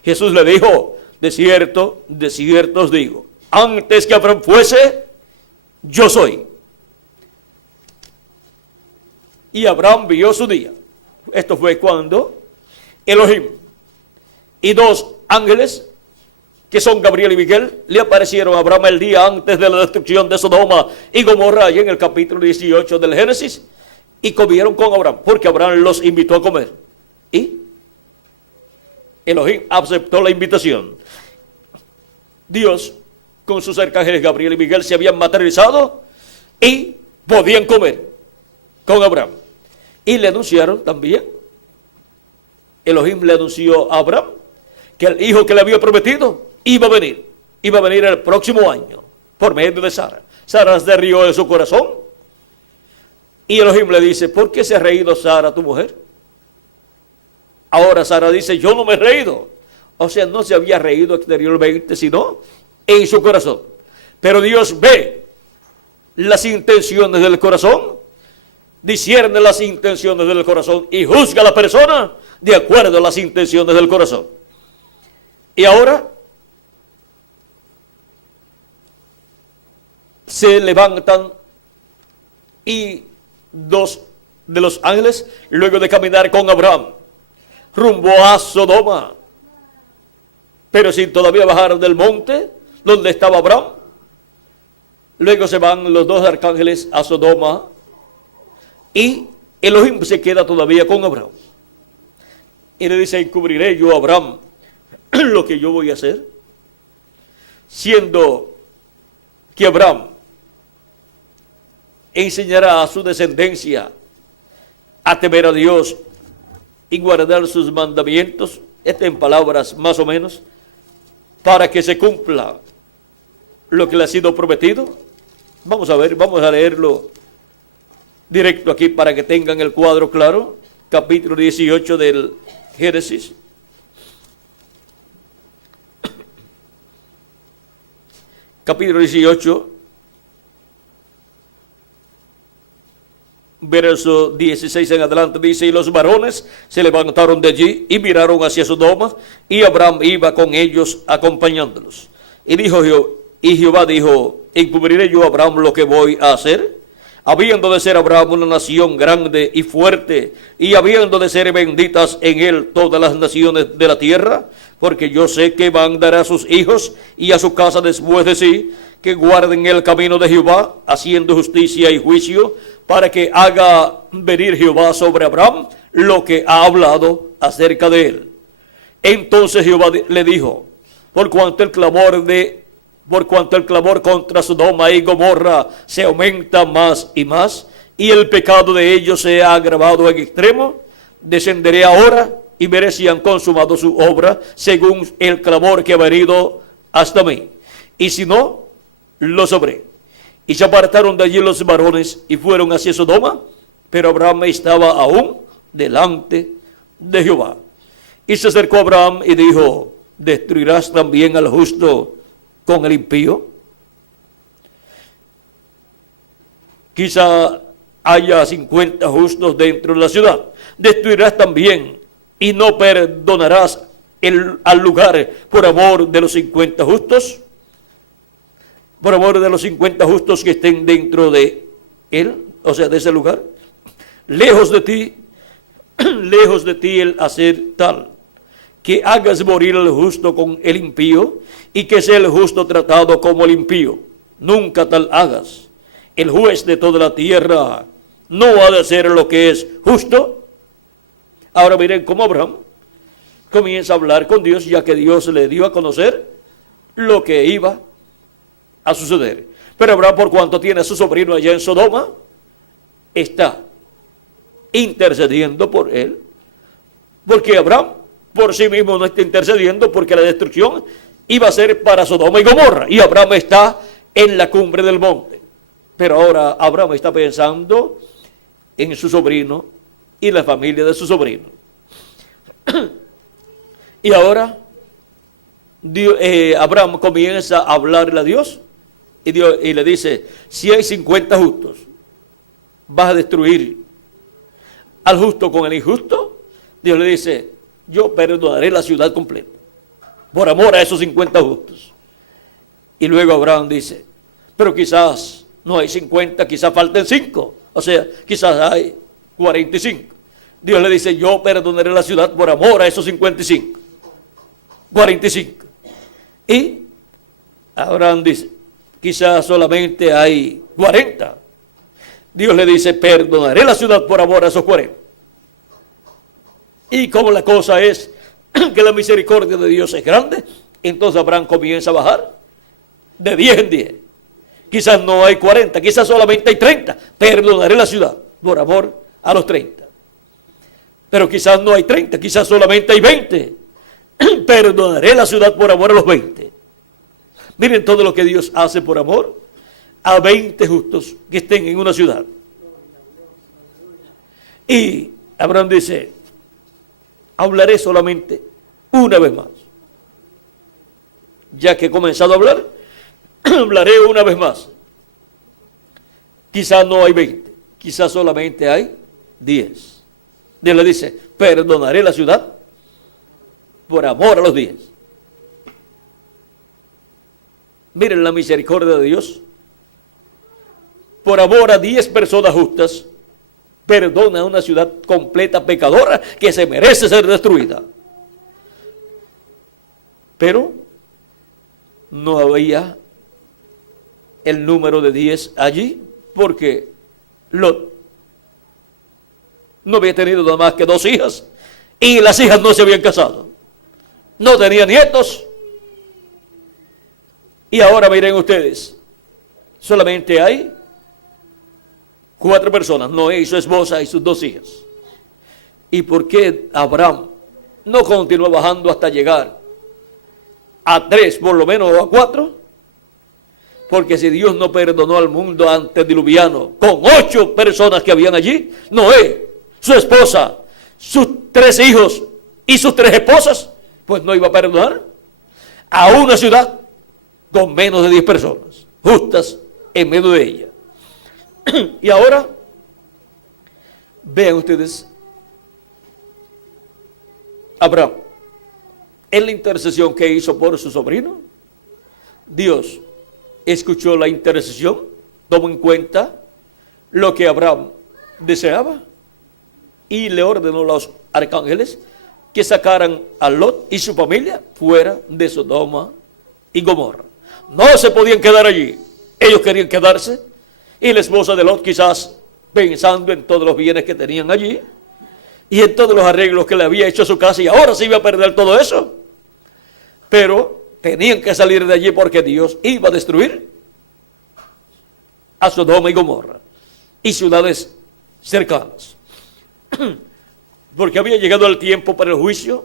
Jesús le dijo: de cierto os digo, antes que Abraham fuese, yo soy. Y Abraham vio su día. Esto fue cuando Elohim y dos ángeles, que son Gabriel y Miguel, le aparecieron a Abraham el día antes de la destrucción de Sodoma y Gomorra, y en el capítulo 18 del Génesis, y comieron con Abraham, porque Abraham los invitó a comer. Y Elohim aceptó la invitación. Dios, con sus arcángeles Gabriel y Miguel, se habían materializado y podían comer con Abraham. Y le anunciaron también, Elohim le anunció a Abraham que el hijo que le había prometido iba a venir el próximo año, por medio de Sara. Sara se rió de su corazón, y Elohim le dice: ¿por qué se ha reído Sara, tu mujer? Ahora Sara dice: yo no me he reído. O sea, no se había reído exteriormente, sino en su corazón. Pero Dios ve las intenciones del corazón, discierne las intenciones del corazón y juzga a la persona de acuerdo a las intenciones del corazón. Y ahora se levantan y dos de los ángeles, luego de caminar con Abraham rumbo a Sodoma, pero sin todavía bajar del monte donde estaba Abraham, luego se van los dos arcángeles a Sodoma, y Elohim se queda todavía con Abraham. Y le dice: encubriré yo a Abraham lo que yo voy a hacer, siendo que Abraham enseñará a su descendencia a temer a Dios y guardar sus mandamientos. En palabras más o menos, para que se cumpla lo que le ha sido prometido. Vamos a ver, vamos a leerlo directo aquí para que tengan el cuadro claro. Capítulo 18 del Génesis. Capítulo 18, verso 16 en adelante, dice: y los varones se levantaron de allí y miraron hacia Sodoma, y Abraham iba con ellos acompañándolos. Y Jehová dijo: encubriré yo a Abraham lo que voy a hacer, habiendo de ser Abraham una nación grande y fuerte, y habiendo de ser benditas en él todas las naciones de la tierra, porque yo sé que mandará a sus hijos y a su casa después de sí, que guarden el camino de Jehová, haciendo justicia y juicio, para que haga venir Jehová sobre Abraham lo que ha hablado acerca de él. Entonces Jehová le dijo: por cuanto el clamor contra Sodoma y Gomorra se aumenta más y más, y el pecado de ellos se ha agravado en extremo, descenderé ahora y veré si han consumado su obra según el clamor que ha venido hasta mí, y si no, lo sabré. Y se apartaron de allí los varones y fueron hacia Sodoma, pero Abraham estaba aún delante de Jehová. Y se acercó a Abraham y dijo: ¿destruirás también al justo con el impío? Quizá haya 50 justos dentro de la ciudad. ¿Destruirás también y no perdonarás al lugar por amor de los 50 justos? Por amor de los 50 justos que estén dentro de él, o sea, de ese lugar. lejos de ti el hacer tal, que hagas morir el justo con el impío, y que sea el justo tratado como el impío. Nunca tal hagas. El juez de toda la tierra no ha de hacer lo que es justo. Ahora miren cómo Abraham comienza a hablar con Dios, ya que Dios le dio a conocer lo que iba a suceder. Pero Abraham, por cuanto tiene a su sobrino allá en Sodoma, está intercediendo por él, porque Abraham por sí mismo no está intercediendo, porque la destrucción iba a ser para Sodoma y Gomorra, y Abraham está en la cumbre del monte. Pero ahora Abraham está pensando en su sobrino y la familia de su sobrino. Y ahora Abraham comienza a hablarle a Dios, y le dice: si hay 50 justos, ¿vas a destruir al justo con el injusto? Dios le dice: yo perdonaré la ciudad completa por amor a esos 50 justos. Y luego Abraham dice: pero quizás no hay 50, quizás falten 5, o sea, quizás hay 45. Dios le dice: yo perdonaré la ciudad por amor a esos 55, 45. Y Abraham dice: quizás solamente hay 40. Dios le dice: perdonaré la ciudad por amor a esos 40. Y como la cosa es que la misericordia de Dios es grande, entonces Abraham comienza a bajar de 10 en 10. Quizás no hay 40, quizás solamente hay 30. Perdonaré la ciudad por amor a los 30. Pero quizás no hay 30, quizás solamente hay 20. Perdonaré la ciudad por amor a los 20. Miren todo lo que Dios hace por amor a 20 justos que estén en una ciudad. Y Abraham dice: hablaré solamente una vez más. Ya que he comenzado a hablar, hablaré una vez más. Quizás no hay 20, quizás solamente hay 10. Dios le dice: perdonaré la ciudad por amor a los 10. Miren la misericordia de Dios. Por amor a 10 personas justas, perdona a una ciudad completa pecadora que se merece ser destruida. Pero no había el número de 10 allí, porque Lot no había tenido nada más que 2 hijas, y las hijas no se habían casado, no tenía nietos. Y ahora miren ustedes, solamente hay 4 personas: Noé y su esposa y sus 2 hijas. ¿Y por qué Abraham no continuó bajando hasta llegar a 3, por lo menos, o a 4? Porque si Dios no perdonó al mundo antediluviano con 8 personas que habían allí, Noé, su esposa, sus 3 hijos y sus 3 esposas, pues no iba a perdonar a una ciudad con menos de 10 personas justas en medio de ella. Y ahora vean ustedes, Abraham, en la intercesión que hizo por su sobrino, Dios escuchó la intercesión, tomó en cuenta lo que Abraham deseaba, y le ordenó a los arcángeles que sacaran a Lot y su familia fuera de Sodoma y Gomorra. No se podían quedar allí, ellos querían quedarse. Y la esposa de Lot, quizás pensando en todos los bienes que tenían allí y en todos los arreglos que le había hecho a su casa, y ahora se iba a perder todo eso. Pero tenían que salir de allí, porque Dios iba a destruir a Sodoma y Gomorra y ciudades cercanas. Porque había llegado el tiempo para el juicio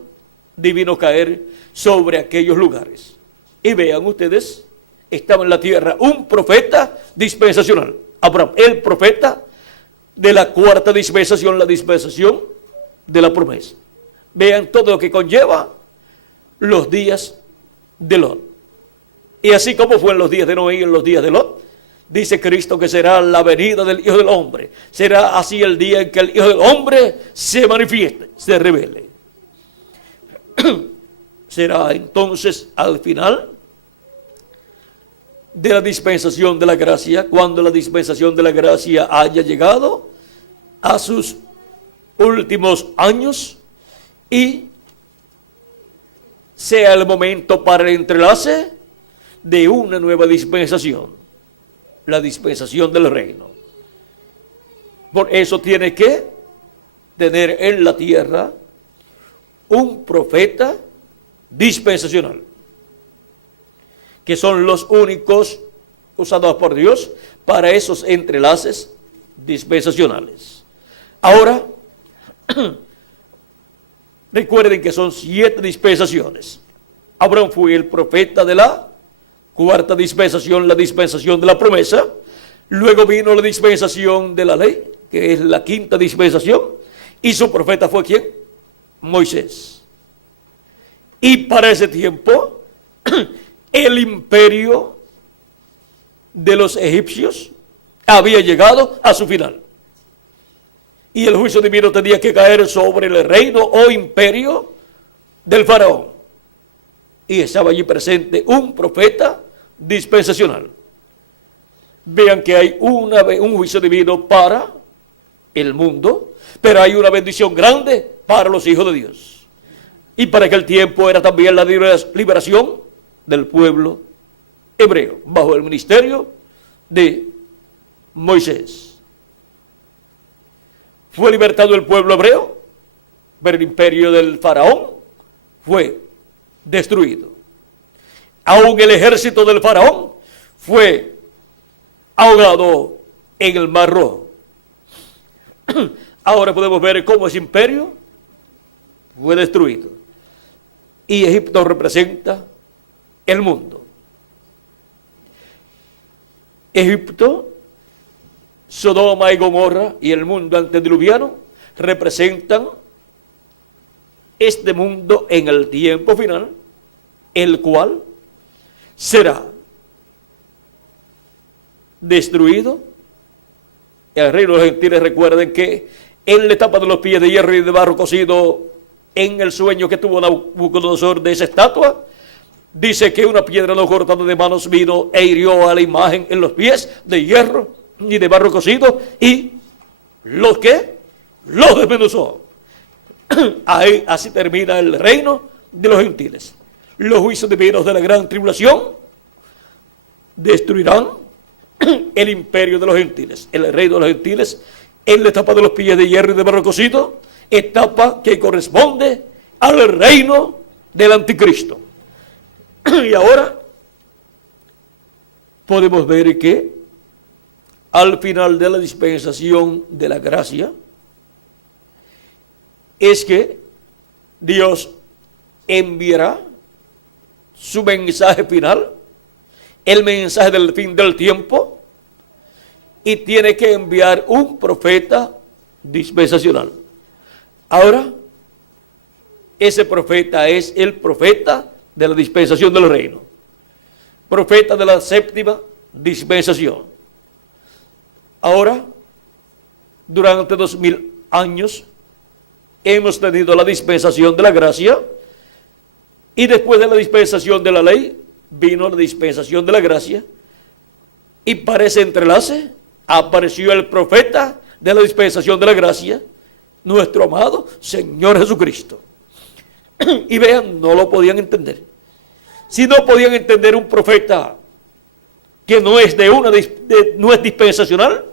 divino caer sobre aquellos lugares. Y vean ustedes, estaba en la tierra un profeta dispensacional, Abraham, el profeta de la 4ª dispensación, la dispensación de la promesa. Vean todo lo que conlleva los días de Lot. Y así como fue en los días de Noé y en los días de Lot, dice Cristo que será la venida del Hijo del Hombre. Será así el día en que el Hijo del Hombre se manifieste, se revele. Será entonces al final de la dispensación de la gracia, cuando la dispensación de la gracia haya llegado a sus últimos años y sea el momento para el entrelace de una nueva dispensación, la dispensación del reino. Por eso tiene que tener en la tierra un profeta dispensacional, que son los únicos usados por Dios para esos entrelaces dispensacionales. Ahora, recuerden que son 7 dispensaciones. Abraham fue el profeta de la cuarta dispensación, la dispensación de la promesa. Luego vino la dispensación de la ley, que es la quinta dispensación. Y su profeta fue ¿quién? Moisés. Y para ese tiempo, el imperio de los egipcios había llegado a su final. Y el juicio divino tenía que caer sobre el reino o imperio del faraón. Y estaba allí presente un profeta dispensacional. Vean que hay un juicio divino para el mundo, pero hay una bendición grande para los hijos de Dios. Y para aquel tiempo era también la liberación del pueblo hebreo, bajo el ministerio de Moisés. Fue libertado el pueblo hebreo, pero el imperio del faraón fue destruido. Aún el ejército del faraón fue ahogado en el Mar Rojo. Ahora podemos ver cómo ese imperio fue destruido. Y Egipto representa el mundo. Egipto, Sodoma y Gomorra y el mundo antediluviano representan este mundo en el tiempo final, el cual será destruido. El reino de los gentiles, recuerden que en la etapa de los pies de hierro y de barro cocido, en el sueño que tuvo Nabucodonosor de esa estatua, dice que una piedra no cortada de manos vino e hirió a la imagen en los pies de hierro y de barro cocido, y los que los desmenuzó. Ahí, así termina el reino de los gentiles. Los juicios divinos de la gran tribulación destruirán el imperio de los gentiles, el reino de los gentiles, en la etapa de los pies de hierro y de barro cocido, etapa que corresponde al reino del anticristo. Y ahora podemos ver que al final de la dispensación de la gracia es que Dios enviará su mensaje final, el mensaje del fin del tiempo, y tiene que enviar un profeta dispensacional. Ahora, ese profeta es el profeta de la dispensación del reino, profeta de la séptima dispensación. Ahora, durante 2000 años, hemos tenido la dispensación de la gracia, y después de la dispensación de la ley, vino la dispensación de la gracia, y para ese entrelace apareció el profeta de la dispensación de la gracia, nuestro amado Señor Jesucristo. Y vean, no lo podían entender. Si no podían entender un profeta que no es no es dispensacional,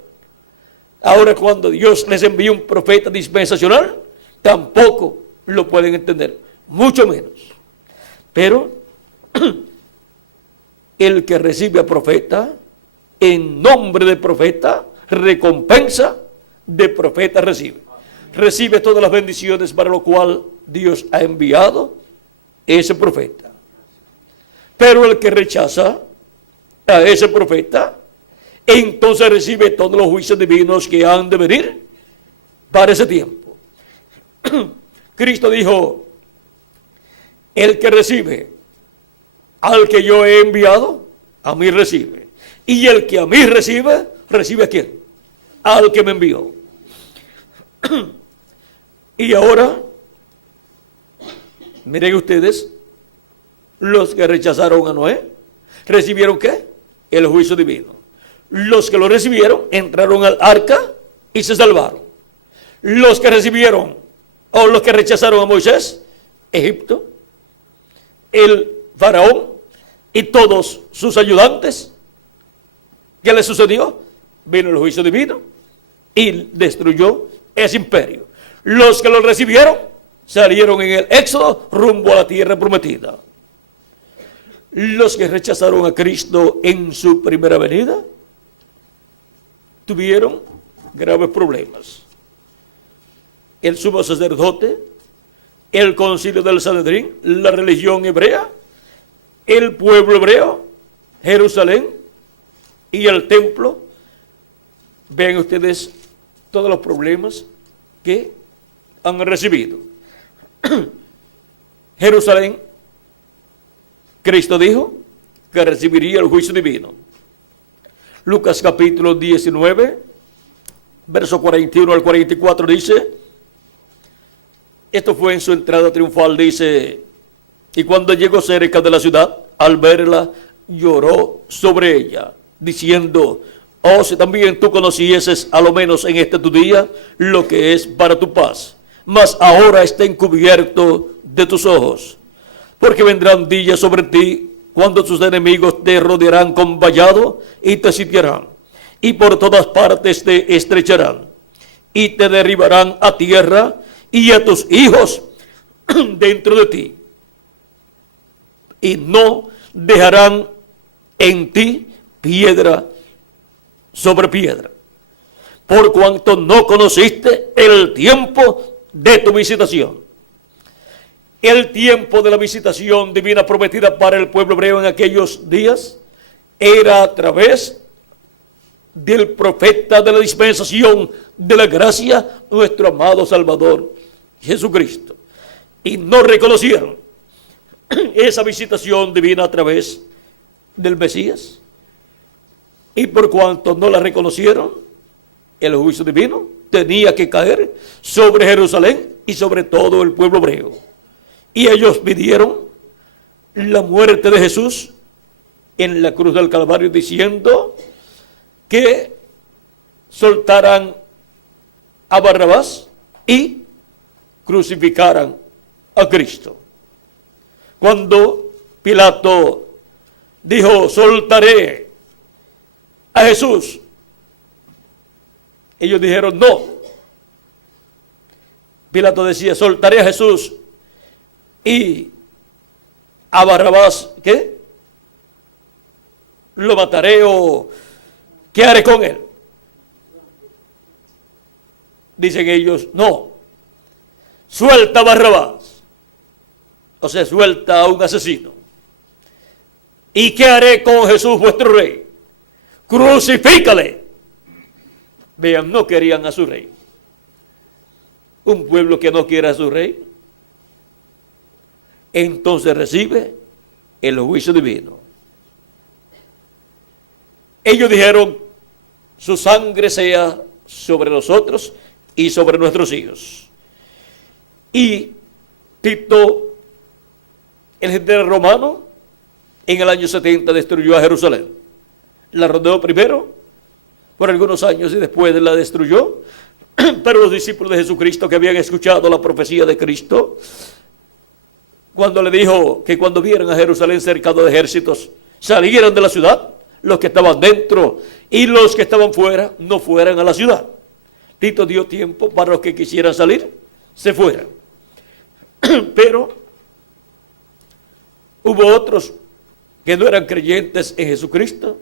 ahora cuando Dios les envía un profeta dispensacional, tampoco lo pueden entender, mucho menos. Pero el que recibe a profeta, en nombre de profeta, recompensa de profeta recibe. Recibe todas las bendiciones para lo cual Dios ha enviado ese profeta. Pero el que rechaza a ese profeta, entonces recibe todos los juicios divinos que han de venir para ese tiempo. Cristo dijo: el que recibe al que yo he enviado, a mí recibe. Y el que a mí recibe, ¿recibe a quién? Al que me envió. Y ahora, miren ustedes, los que rechazaron a Noé, ¿recibieron qué? El juicio divino. Los que lo recibieron entraron al arca y se salvaron. los que recibieron o los que rechazaron a Moisés, Egipto, el faraón y todos sus ayudantes. ¿Qué le sucedió? Vino el juicio divino y destruyó ese imperio. Los que lo recibieron salieron en el éxodo rumbo a la tierra prometida. Los que rechazaron a Cristo en su primera venida tuvieron graves problemas. El sumo sacerdote, el concilio del Sanedrín, la religión hebrea, el pueblo hebreo, Jerusalén y el templo. Vean ustedes todos los problemas que han recibido. Jerusalén, Cristo dijo que recibiría el juicio divino. Lucas capítulo 19, verso 41 al 44 dice, esto fue en su entrada triunfal, dice, y cuando llegó cerca de la ciudad, al verla, lloró sobre ella, diciendo, oh, si también tú conocieses, a lo menos en este tu día, lo que es para tu paz, mas ahora está encubierto de tus ojos, porque vendrán días sobre ti, cuando tus enemigos te rodearán con vallado y te sitiarán, y por todas partes te estrecharán, y te derribarán a tierra, y a tus hijos dentro de ti, y no dejarán en ti piedra sobre piedra, por cuanto no conociste el tiempo de tu visitación. El tiempo de la visitación divina prometida para el pueblo hebreo en aquellos días era a través del profeta de la dispensación de la gracia, nuestro amado Salvador Jesucristo. Y no reconocieron esa visitación divina a través del Mesías. Y por cuanto no la reconocieron, el juicio divino tenía que caer sobre Jerusalén y sobre todo el pueblo hebreo. Y ellos pidieron la muerte de Jesús en la cruz del Calvario, diciendo que soltaran a Barrabás y crucificaran a Cristo. Cuando Pilato dijo, soltaré a Jesús, ellos dijeron no. Pilato decía, soltaré a Jesús y a Barrabás, ¿qué? Lo mataré o ¿qué haré con él? Dicen ellos, no, suelta a Barrabás, o sea, suelta a un asesino. ¿Y qué haré con Jesús vuestro rey? Crucifícale. Vean, no querían a su rey. Un pueblo que no quiere a su rey, entonces recibe el juicio divino. Ellos dijeron, su sangre sea sobre nosotros y sobre nuestros hijos. Y Tito, el general romano, en el año 70 destruyó a Jerusalén. La rodeó primero por algunos años y después la destruyó. Pero los discípulos de Jesucristo, que habían escuchado la profecía de Cristo, cuando le dijo que cuando vieran a Jerusalén cercado de ejércitos, salieran de la ciudad, los que estaban dentro y los que estaban fuera, no fueran a la ciudad. Tito dio tiempo para los que quisieran salir, se fueran. Pero hubo otros que no eran creyentes en Jesucristo,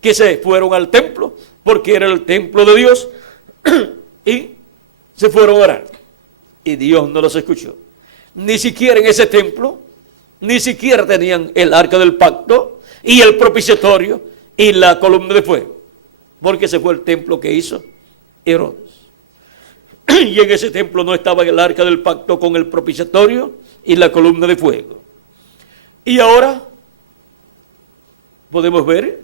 que se fueron al templo, porque era el templo de Dios, y se fueron a orar. Y Dios no los escuchó. Ni siquiera en ese templo, ni siquiera tenían el arca del pacto y el propiciatorio y la columna de fuego, porque ese fue el templo que hizo Herodes. Y en ese templo no estaba el arca del pacto con el propiciatorio y la columna de fuego. Y ahora podemos ver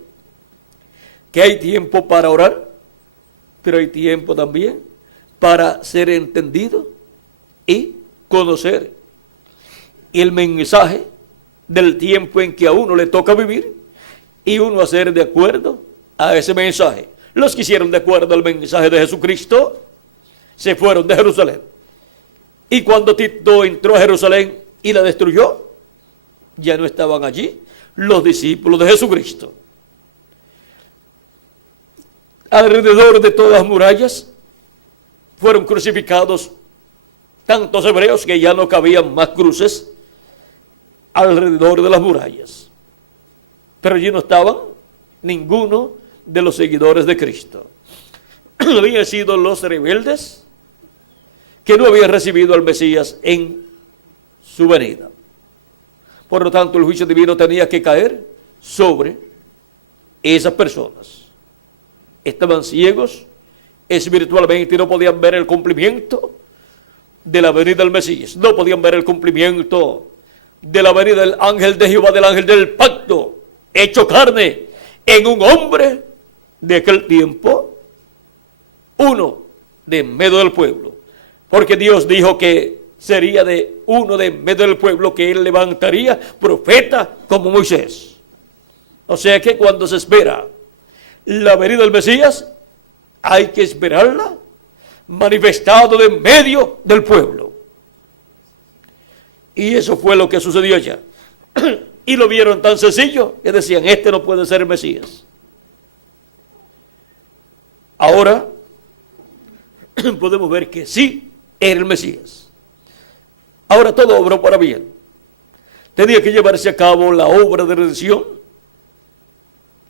que hay tiempo para orar, pero hay tiempo también para ser entendido y conocer el mensaje del tiempo en que a uno le toca vivir y uno hacer de acuerdo a ese mensaje. Los que hicieron de acuerdo al mensaje de Jesucristo se fueron de Jerusalén. Y cuando Tito entró a Jerusalén y la destruyó, ya no estaban allí los discípulos de Jesucristo. Alrededor de todas las murallas fueron crucificados tantos hebreos que ya no cabían más cruces alrededor de las murallas. Pero allí no estaban ninguno de los seguidores de Cristo. Habían sido los rebeldes que no habían recibido al Mesías en su venida. Por lo tanto, el juicio divino tenía que caer sobre esas personas. Estaban ciegos espiritualmente y no podían ver el cumplimiento de la venida del Mesías. No podían ver el cumplimiento de la venida del ángel de Jehová, del ángel del pacto, hecho carne en un hombre de aquel tiempo, uno de en medio del pueblo. Porque Dios dijo que sería de uno de en medio del pueblo que él levantaría profeta como Moisés. O sea que cuando se espera la venida del Mesías, hay que esperarla manifestado de en medio del pueblo. Y eso fue lo que sucedió allá. Y lo vieron tan sencillo que decían, este no puede ser el Mesías. Ahora podemos ver que sí era el Mesías. Ahora todo obró para bien. Tenía que llevarse a cabo la obra de redención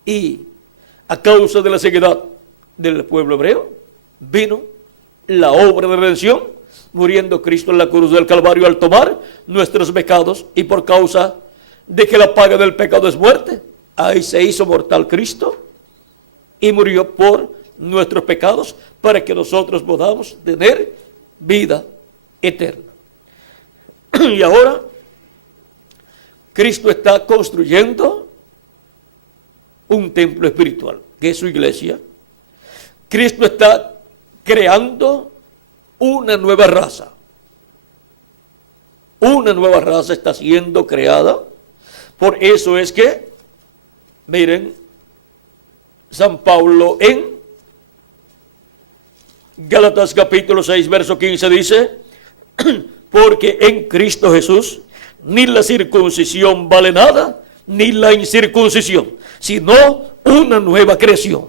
y a causa de la ceguedad del pueblo hebreo vino la obra de redención, muriendo Cristo en la cruz del Calvario al tomar nuestros pecados, y por causa de que la paga del pecado es muerte, ahí se hizo mortal Cristo y murió por nuestros pecados para que nosotros podamos tener vida eterna. Y ahora Cristo está construyendo un templo espiritual, que es su iglesia. Cristo está creando una nueva raza. Una nueva raza está siendo creada. Por eso es que, miren, San Pablo en Gálatas capítulo 6, verso 15 dice, porque en Cristo Jesús ni la circuncisión vale nada, ni la incircuncisión, sino una nueva creación.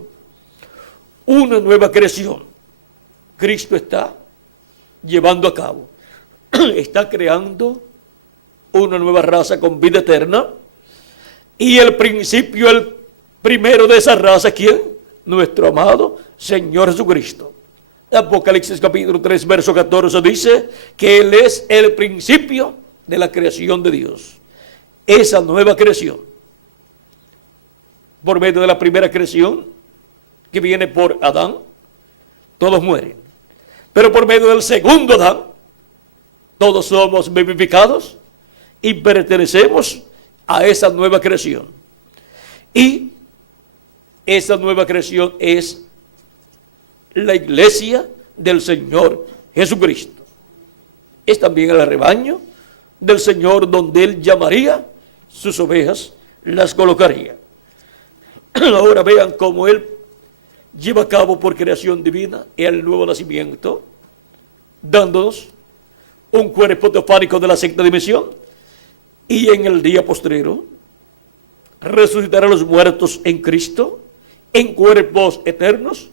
Una nueva creación. Cristo está llevando a cabo. Está creando una nueva raza con vida eterna. Y el principio, el primero de esa raza, ¿quién? Nuestro amado Señor Jesucristo. Apocalipsis capítulo 3, verso 14 dice que Él es el principio de la creación de Dios. Esa nueva creación, por medio de la primera creación, que viene por Adán, todos mueren. Pero por medio del segundo Adán, todos somos vivificados y pertenecemos a esa nueva creación. Y esa nueva creación es la iglesia del Señor Jesucristo. Es también el rebaño del Señor, donde Él llamaría sus ovejas, las colocaría. Ahora vean cómo Él lleva a cabo por creación divina el nuevo nacimiento, dándonos un cuerpo teofánico de la sexta dimensión, y en el día postrero resucitará a los muertos en Cristo en cuerpos eternos,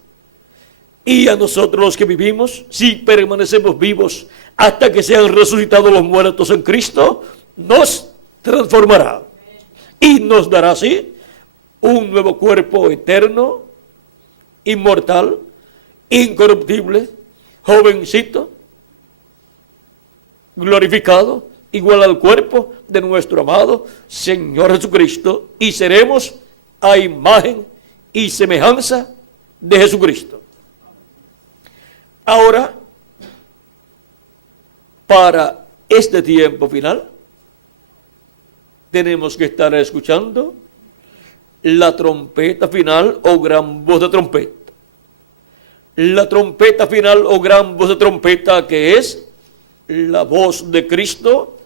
y a nosotros los que vivimos, si permanecemos vivos hasta que sean resucitados los muertos en Cristo, nos transformará y nos dará así un nuevo cuerpo eterno, inmortal, incorruptible, jovencito, glorificado, igual al cuerpo de nuestro amado Señor Jesucristo, y seremos a imagen y semejanza de Jesucristo. Ahora, para este tiempo final, tenemos que estar escuchando la trompeta final o gran voz de trompeta. La trompeta final o gran voz de trompeta, que es la voz de Cristo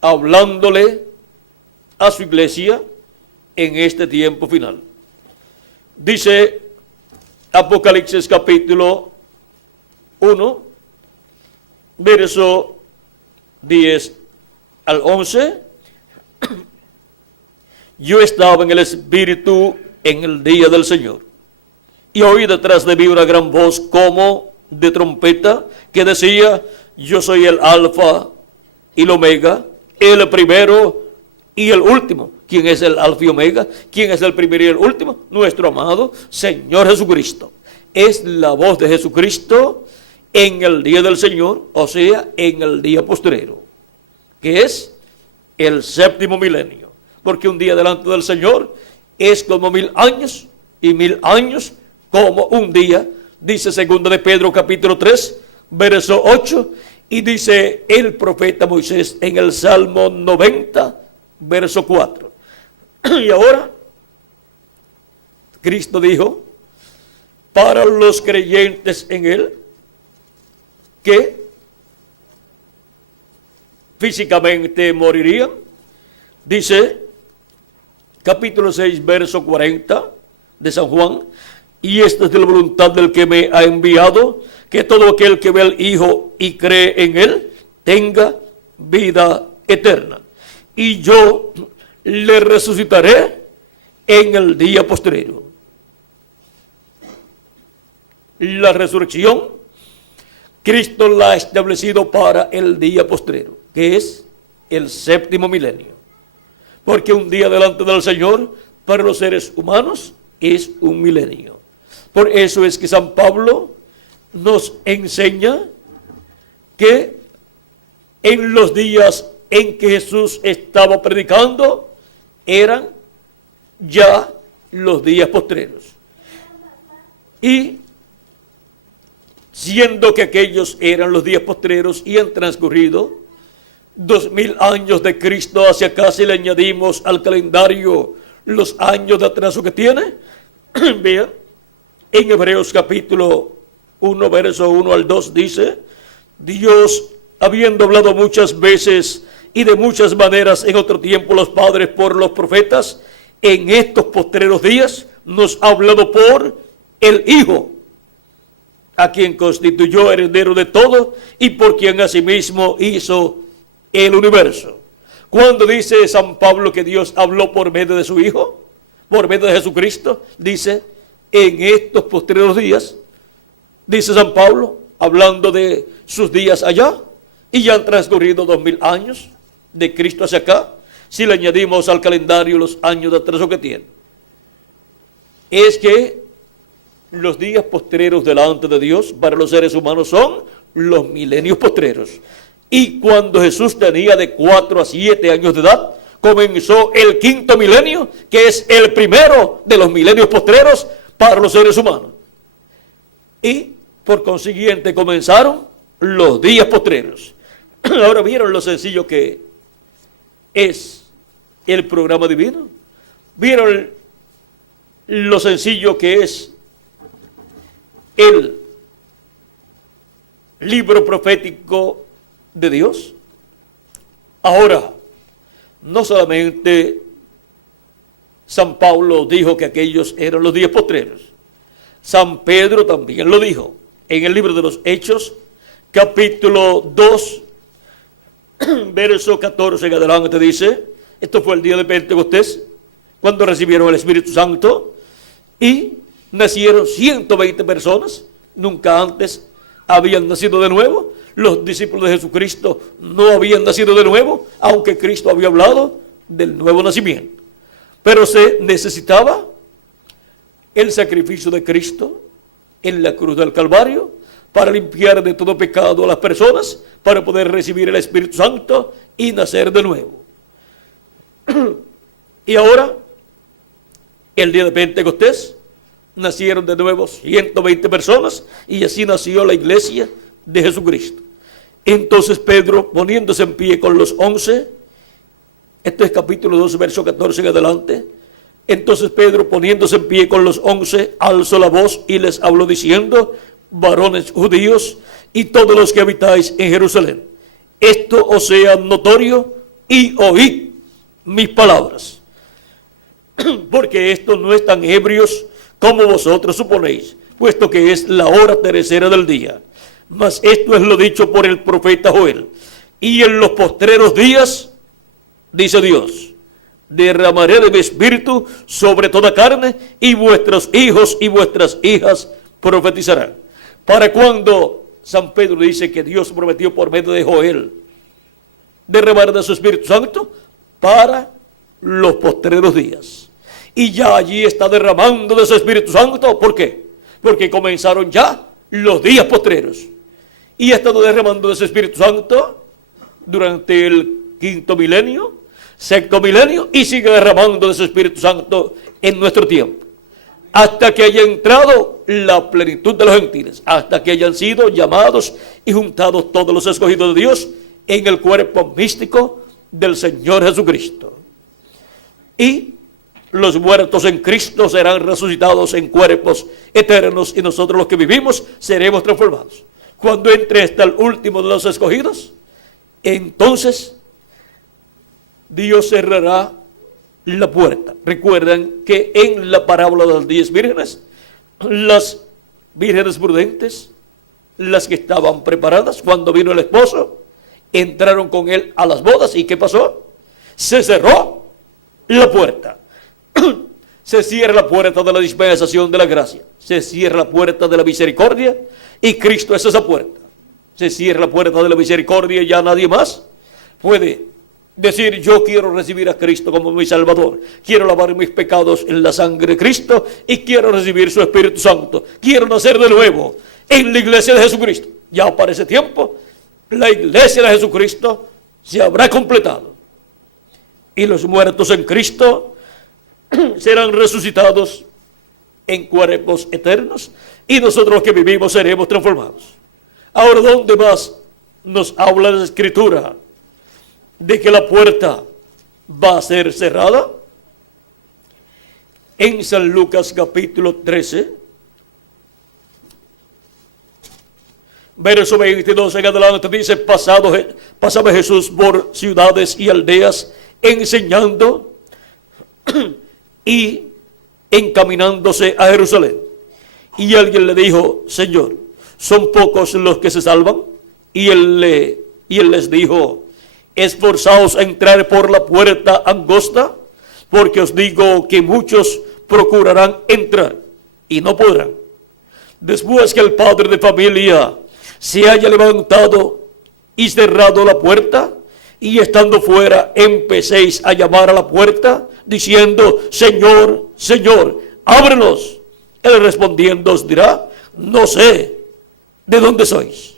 hablándole a su iglesia en este tiempo final. Dice Apocalipsis capítulo 1, verso 10 al 11. Yo estaba en el Espíritu en el día del Señor, y oí detrás de mí una gran voz como de trompeta que decía: yo soy el Alfa y el Omega, el primero y el último. ¿Quién es el Alfa y Omega? ¿Quién es el primero y el último? Nuestro amado Señor Jesucristo. Es la voz de Jesucristo en el día del Señor, o sea, en el día postrero, que es el séptimo milenio. Porque un día delante del Señor es como 1000 años, y 1000 años como un día. Dice 2 de Pedro capítulo 3, verso 8, y dice el profeta Moisés en el Salmo 90, verso 4. Y ahora, Cristo dijo, para los creyentes en Él, que físicamente morirían, dice capítulo 6, verso 40 de San Juan, y esta es de la voluntad del que me ha enviado, que todo aquel que ve al Hijo y cree en Él, tenga vida eterna. Y yo le resucitaré en el día postrero. La resurrección, Cristo la ha establecido para el día postrero, que es el séptimo milenio. Porque un día delante del Señor, para los seres humanos, es un milenio. Por eso es que San Pablo nos enseña que en los días en que Jesús estaba predicando, eran ya los días postreros. Y siendo que aquellos eran los días postreros y han transcurrido 2000 años de Cristo hacia acá, si le añadimos al calendario los años de atraso que tiene, vean, en Hebreos capítulo 1, verso 1 al 2 dice: Dios, habiendo hablado muchas veces y de muchas maneras en otro tiempo los padres por los profetas, en estos postreros días nos ha hablado por el Hijo, a quien constituyó heredero de todo y por quien asimismo hizo el universo. Cuando dice San Pablo que Dios habló por medio de su Hijo, por medio de Jesucristo, dice en estos postreros días, dice San Pablo, hablando de sus días allá, y ya han transcurrido 2000 años de Cristo hacia acá, si le añadimos al calendario los años de atraso que tiene. Es que los días postreros delante de Dios para los seres humanos son los milenios postreros. Y cuando Jesús tenía de 4 a 7 años de edad, comenzó el quinto milenio, que es el primero de los milenios postreros para los seres humanos. Y por consiguiente comenzaron los días postreros. Ahora vieron lo sencillo que es el programa divino. Vieron lo sencillo que es el libro profético de Dios. Ahora, no solamente San Pablo dijo que aquellos eran los días postreros, San Pedro también lo dijo en el libro de los Hechos, capítulo 2, verso 14 en adelante, dice: esto fue el día de Pentecostés, cuando recibieron el Espíritu Santo, y nacieron 120 personas, nunca antes habían nacido de nuevo. Los discípulos de Jesucristo no habían nacido de nuevo, aunque Cristo había hablado del nuevo nacimiento. Pero se necesitaba el sacrificio de Cristo en la cruz del Calvario para limpiar de todo pecado a las personas, para poder recibir el Espíritu Santo y nacer de nuevo. Y ahora, el día de Pentecostés, nacieron de nuevo 120 personas, y así nació la iglesia de Jesucristo. Entonces Pedro, poniéndose en pie con los 11, esto es capítulo 2, verso 14 en adelante. Entonces Pedro, poniéndose en pie con los 11, alzó la voz y les habló diciendo: varones judíos y todos los que habitáis en Jerusalén, esto os sea notorio y oíd mis palabras, porque estos no están ebrios como vosotros suponéis, puesto que es la hora tercera del día. Mas esto es lo dicho por el profeta Joel. Y en los postreros días, dice Dios, derramaré de mi espíritu sobre toda carne, y vuestros hijos y vuestras hijas profetizarán. Para cuando San Pedro dice que Dios prometió por medio de Joel derramar de su Espíritu Santo, para los postreros días. Y ya allí está derramando de su Espíritu Santo. ¿Por qué? Porque comenzaron ya los días postreros. Y ha estado derramando de su Espíritu Santo durante el quinto milenio, sexto milenio, y sigue derramando de su Espíritu Santo en nuestro tiempo, hasta que haya entrado la plenitud de los gentiles, hasta que hayan sido llamados y juntados todos los escogidos de Dios en el cuerpo místico del Señor Jesucristo. Y los muertos en Cristo serán resucitados en cuerpos eternos, y nosotros los que vivimos seremos transformados. Cuando entre hasta el último de los escogidos, entonces Dios cerrará la puerta. Recuerdan que en la parábola de las 10 vírgenes, las vírgenes prudentes, las que estaban preparadas, cuando vino el esposo, entraron con él a las bodas. ¿Y qué pasó? Se cerró la puerta. Se cierra la puerta de la dispensación de la gracia, se cierra la puerta de la misericordia, y Cristo es esa puerta. Se cierra la puerta de la misericordia, y ya nadie más puede decir: yo quiero recibir a Cristo como mi Salvador, quiero lavar mis pecados en la sangre de Cristo y quiero recibir su Espíritu Santo, quiero nacer de nuevo en la iglesia de Jesucristo. Ya para ese tiempo la iglesia de Jesucristo se habrá completado, y los muertos en Cristo serán resucitados en cuerpos eternos, y nosotros los que vivimos seremos transformados. Ahora, ¿dónde más nos habla la Escritura de que la puerta va a ser cerrada? En San Lucas capítulo 13, verso 22 en adelante, dice: pasaba Jesús por ciudades y aldeas, enseñando y encaminándose a Jerusalén. Y alguien le dijo: Señor, ¿son pocos los que se salvan? Y él les dijo: esforzaos a entrar por la puerta angosta, porque os digo que muchos procurarán entrar y no podrán. Después que el padre de familia se haya levantado y cerrado la puerta, y estando fuera empecéis a llamar a la puerta, diciendo: Señor, Señor, ábrenos. Él respondiendo os dirá: no sé de dónde sois.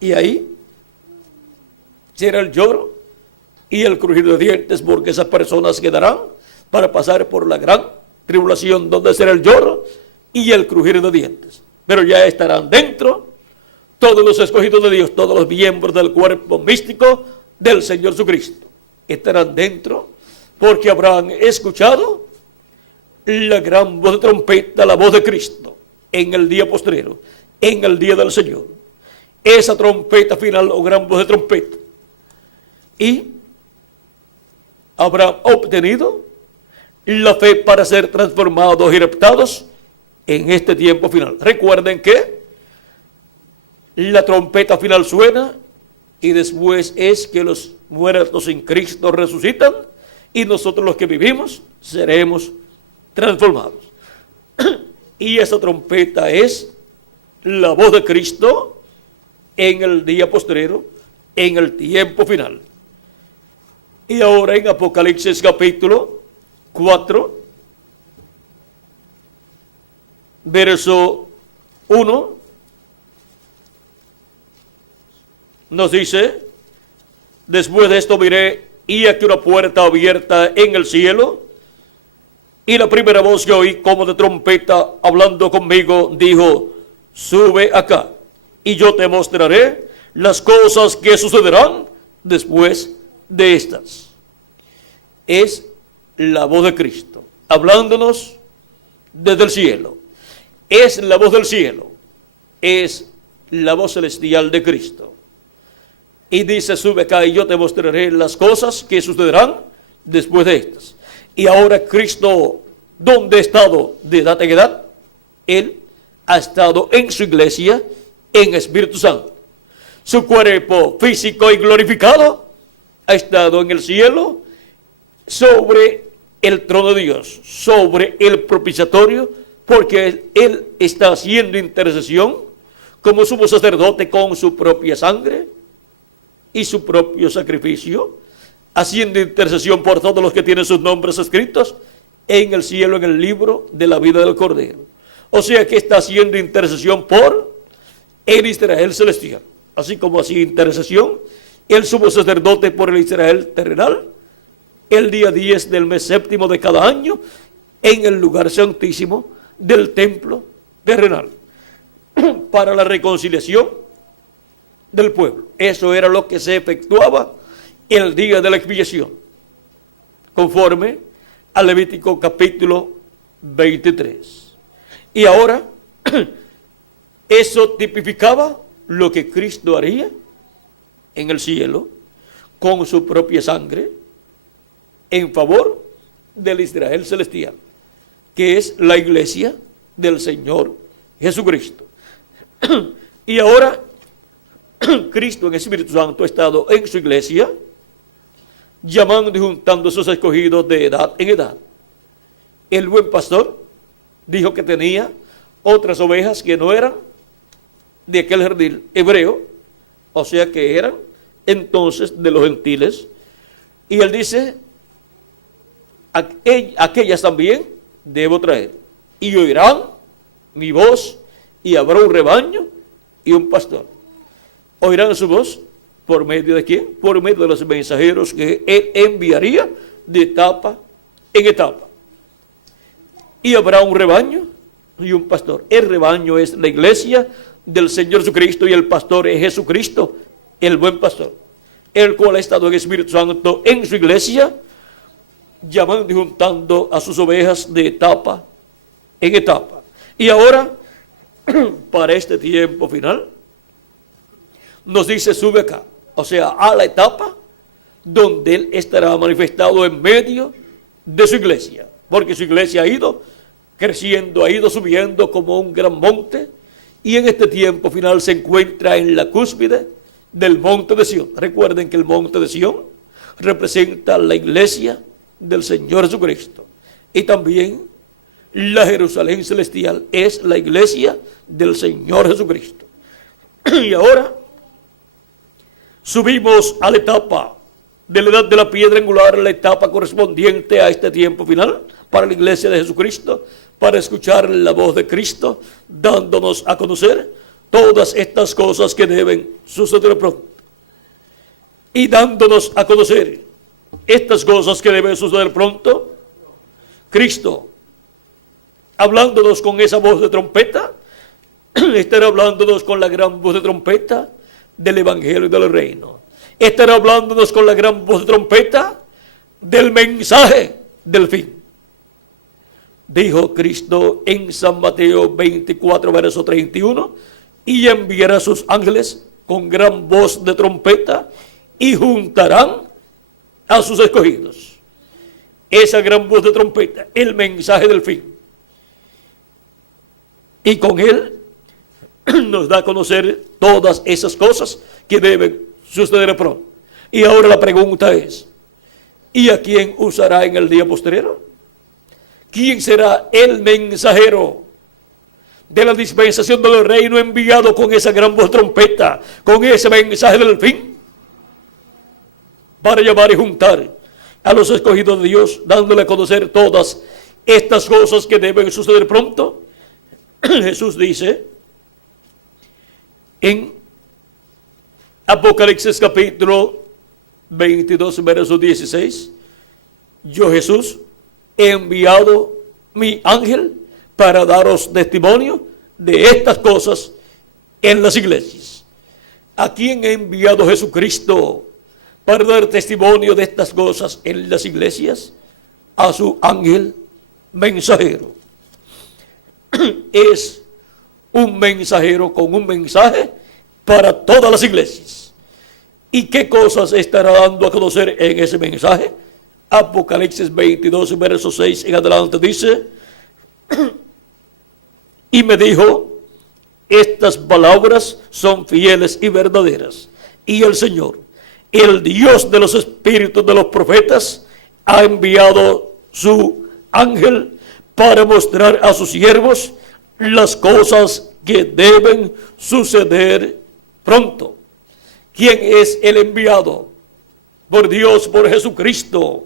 Y ahí será el lloro y el crujir de dientes, porque esas personas quedarán para pasar por la gran tribulación, donde será el lloro y el crujir de dientes. Pero ya estarán dentro todos los escogidos de Dios, todos los miembros del cuerpo místico del Señor Jesucristo. Estarán dentro porque habrán escuchado la gran voz de trompeta, la voz de Cristo, en el día postrero, en el día del Señor. Esa trompeta final, o gran voz de trompeta. Y habrán obtenido la fe para ser transformados y raptados en este tiempo final. Recuerden que la trompeta final suena, y después es que los muertos en Cristo resucitan, y nosotros los que vivimos seremos transformados. Y esa trompeta es la voz de Cristo en el día postrero, en el tiempo final. Y ahora en Apocalipsis capítulo 4, verso 1, nos dice: después de esto miré, y aquí una puerta abierta en el cielo, y la primera voz que oí como de trompeta hablando conmigo dijo: sube acá, y yo te mostraré las cosas que sucederán después de estas. Es la voz de Cristo hablándonos desde el cielo. Es la voz del cielo, es la voz celestial de Cristo. Y dice: sube acá y yo te mostraré las cosas que sucederán después de estas. Y ahora Cristo, ¿dónde ha estado de edad en edad? Él ha estado en su iglesia en Espíritu Santo. Su cuerpo físico y glorificado ha estado en el cielo sobre el trono de Dios, sobre el propiciatorio, porque Él está haciendo intercesión como sumo sacerdote con su propia sangre y su propio sacrificio, haciendo intercesión por todos los que tienen sus nombres escritos en el cielo, en el libro de la vida del Cordero. O sea que está haciendo intercesión por el Israel celestial, así como hacía intercesión el sumo sacerdote por el Israel terrenal, el día 10 del mes séptimo de cada año, en el lugar santísimo del templo terrenal, para la reconciliación del pueblo. Eso era lo que se efectuaba el día de la expiación, conforme al Levítico capítulo 23. Y ahora, eso tipificaba lo que Cristo haría en el cielo con su propia sangre en favor del Israel celestial, que es la iglesia del Señor Jesucristo. Y ahora, Cristo en Espíritu Santo ha estado en su iglesia, llamando y juntando a sus escogidos de edad en edad. El buen pastor dijo que tenía otras ovejas que no eran de aquel jardín hebreo, o sea que eran entonces de los gentiles. Y él dice, aquellas también debo traer, y oirán mi voz, y habrá un rebaño y un pastor. Oirán su voz, ¿por medio de quién? Por medio de los mensajeros que él enviaría de etapa en etapa. Y habrá un rebaño y un pastor. El rebaño es la iglesia del Señor Jesucristo, y el pastor es Jesucristo, el buen pastor, el cual ha estado en Espíritu Santo en su iglesia, llamando y juntando a sus ovejas de etapa en etapa. Y ahora, para este tiempo final, nos dice, sube acá, o sea, a la etapa donde Él estará manifestado en medio de su iglesia, porque su iglesia ha ido creciendo, ha ido subiendo como un gran monte, y en este tiempo final se encuentra en la cúspide del monte de Sión. Recuerden que el monte de Sión representa la iglesia del Señor Jesucristo, y también la Jerusalén celestial es la iglesia del Señor Jesucristo. Y ahora subimos a la etapa de la edad de la piedra angular, la etapa correspondiente a este tiempo final para la iglesia de Jesucristo, para escuchar la voz de Cristo, dándonos a conocer todas estas cosas que deben suceder pronto. Y dándonos a conocer estas cosas que deben suceder pronto, Cristo, hablándonos con esa voz de trompeta, estará hablándonos con la gran voz de trompeta del Evangelio y del Reino. Estará hablándonos con la gran voz de trompeta del mensaje del fin. Dijo Cristo en San Mateo 24, verso 31, y enviará a sus ángeles con gran voz de trompeta y juntarán a sus escogidos. Esa gran voz de trompeta, el mensaje del fin. Y con él nos da a conocer todas esas cosas que deben suceder pronto. Y ahora la pregunta es, ¿y a quién usará en el día posterior? ¿Quién será el mensajero de la dispensación del reino enviado con esa gran voz trompeta, con ese mensaje del fin, para llamar y juntar a los escogidos de Dios, dándole a conocer todas estas cosas que deben suceder pronto? Jesús dice en Apocalipsis capítulo 22, verso 16, yo Jesús he enviado mi ángel para daros testimonio de estas cosas en las iglesias. ¿A quién ha enviado Jesucristo para dar testimonio de estas cosas en las iglesias? A su ángel mensajero. Es un mensajero con un mensaje para todas las iglesias. ¿Y qué cosas estará dando a conocer en ese mensaje? Apocalipsis 22, verso 6 en adelante dice, y me dijo, estas palabras son fieles y verdaderas. Y el Señor, el Dios de los espíritus de los profetas, ha enviado su ángel para mostrar a sus siervos las cosas que deben suceder pronto. ¿Quién es el enviado por Dios, por Jesucristo,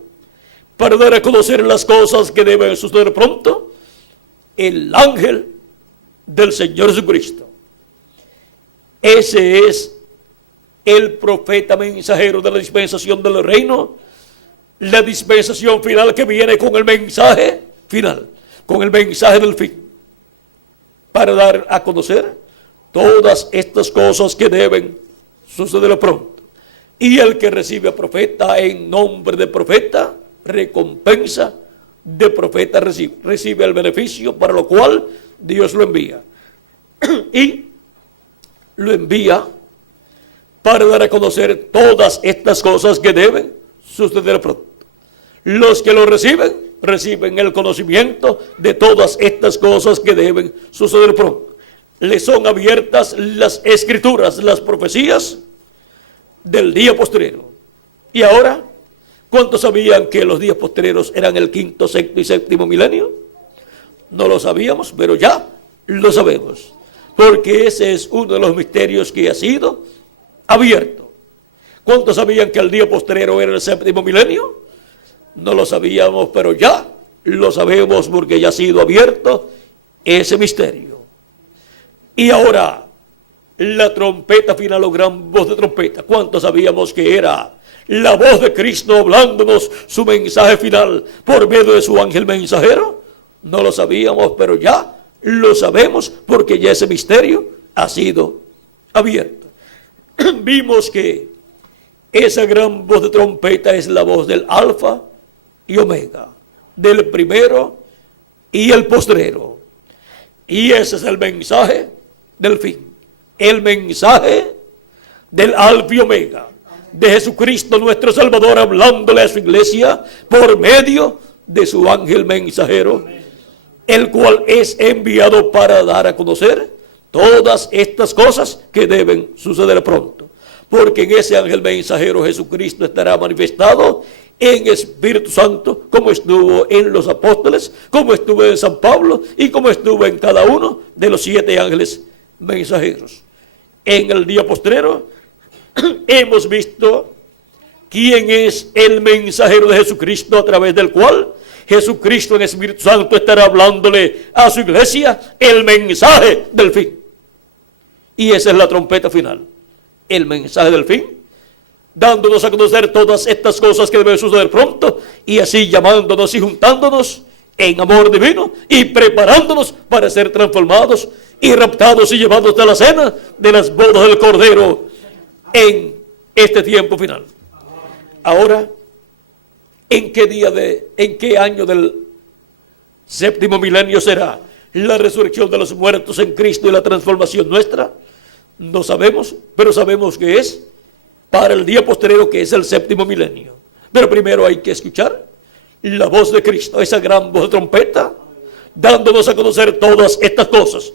para dar a conocer las cosas que deben suceder pronto? El ángel del Señor Jesucristo. Ese es el profeta mensajero de la dispensación del reino, la dispensación final que viene con el mensaje final, con el mensaje del fin, para dar a conocer todas estas cosas que deben suceder pronto. Y el que recibe a profeta en nombre de profeta, recompensa de profeta recibe el beneficio para lo cual Dios lo envía. Y lo envía para dar a conocer todas estas cosas que deben suceder pronto. Los que lo reciben el conocimiento de todas estas cosas que deben suceder pronto. Les son abiertas las escrituras, las profecías del día postrero. Y ahora, ¿cuántos sabían que los días postreros eran el quinto, sexto y séptimo milenio? No lo sabíamos, pero ya lo sabemos, porque ese es uno de los misterios que ha sido abierto. ¿Cuántos sabían que el día postrero era el séptimo milenio? No lo sabíamos, pero ya lo sabemos porque ya ha sido abierto ese misterio. Y ahora, la trompeta final o gran voz de trompeta. ¿Cuántos sabíamos que era la voz de Cristo hablándonos su mensaje final por medio de su ángel mensajero? No lo sabíamos, pero ya lo sabemos porque ya ese misterio ha sido abierto. Vimos que esa gran voz de trompeta es la voz del Alfa y Omega, del primero y el postrero. Y ese es el mensaje del fin. El mensaje del Alfa y Omega, de Jesucristo nuestro Salvador, hablándole a su iglesia por medio de su ángel mensajero, el cual es enviado para dar a conocer todas estas cosas que deben suceder pronto. Porque en ese ángel mensajero Jesucristo estará manifestado en Espíritu Santo, como estuvo en los apóstoles, como estuvo en San Pablo y como estuvo en cada uno de los 7 ángeles mensajeros. En el día postrero hemos visto quién es el mensajero de Jesucristo, a través del cual Jesucristo en Espíritu Santo estará hablándole a su iglesia el mensaje del fin. Y esa es la trompeta final, el mensaje del fin, dándonos a conocer todas estas cosas que deben suceder pronto, y así llamándonos y juntándonos en amor divino y preparándonos para ser transformados y raptados y llevados a la cena de las bodas del Cordero en este tiempo final. Ahora, ¿en qué año del séptimo milenio será la resurrección de los muertos en Cristo y la transformación nuestra? No sabemos, pero sabemos que es para el día postrero, que es el séptimo milenio. Pero primero hay que escuchar la voz de Cristo, esa gran voz de trompeta, dándonos a conocer todas estas cosas,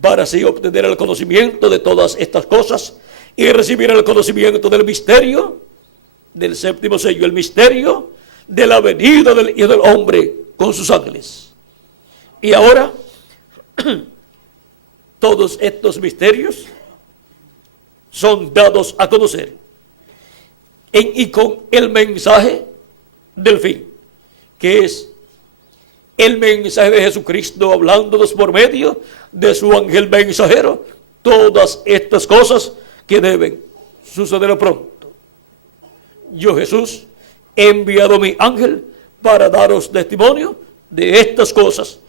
para así obtener el conocimiento de todas estas cosas y recibir el conocimiento del misterio del séptimo sello, el misterio de la venida del Hijo del Hombre con sus ángeles. Y ahora, todos estos misterios son dados a conocer y con el mensaje del fin, que es el mensaje de Jesucristo hablándonos por medio de su ángel mensajero todas estas cosas que deben suceder pronto. Yo, Jesús, he enviado mi ángel para daros testimonio de estas cosas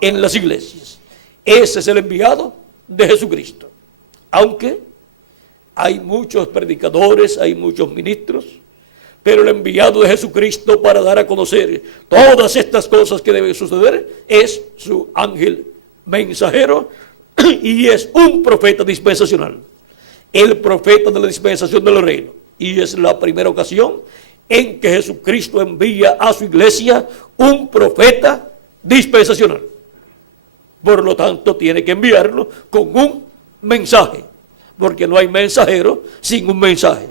en las iglesias. Ese es el enviado de Jesucristo. Aunque hay muchos predicadores, hay muchos ministros, pero el enviado de Jesucristo para dar a conocer todas estas cosas que deben suceder es su ángel mensajero, y es un profeta dispensacional, el profeta de la dispensación del reino. Y es la primera ocasión en que Jesucristo envía a su iglesia un profeta dispensacional. Por lo tanto, tiene que enviarlo con un mensaje, porque no hay mensajero sin un mensaje.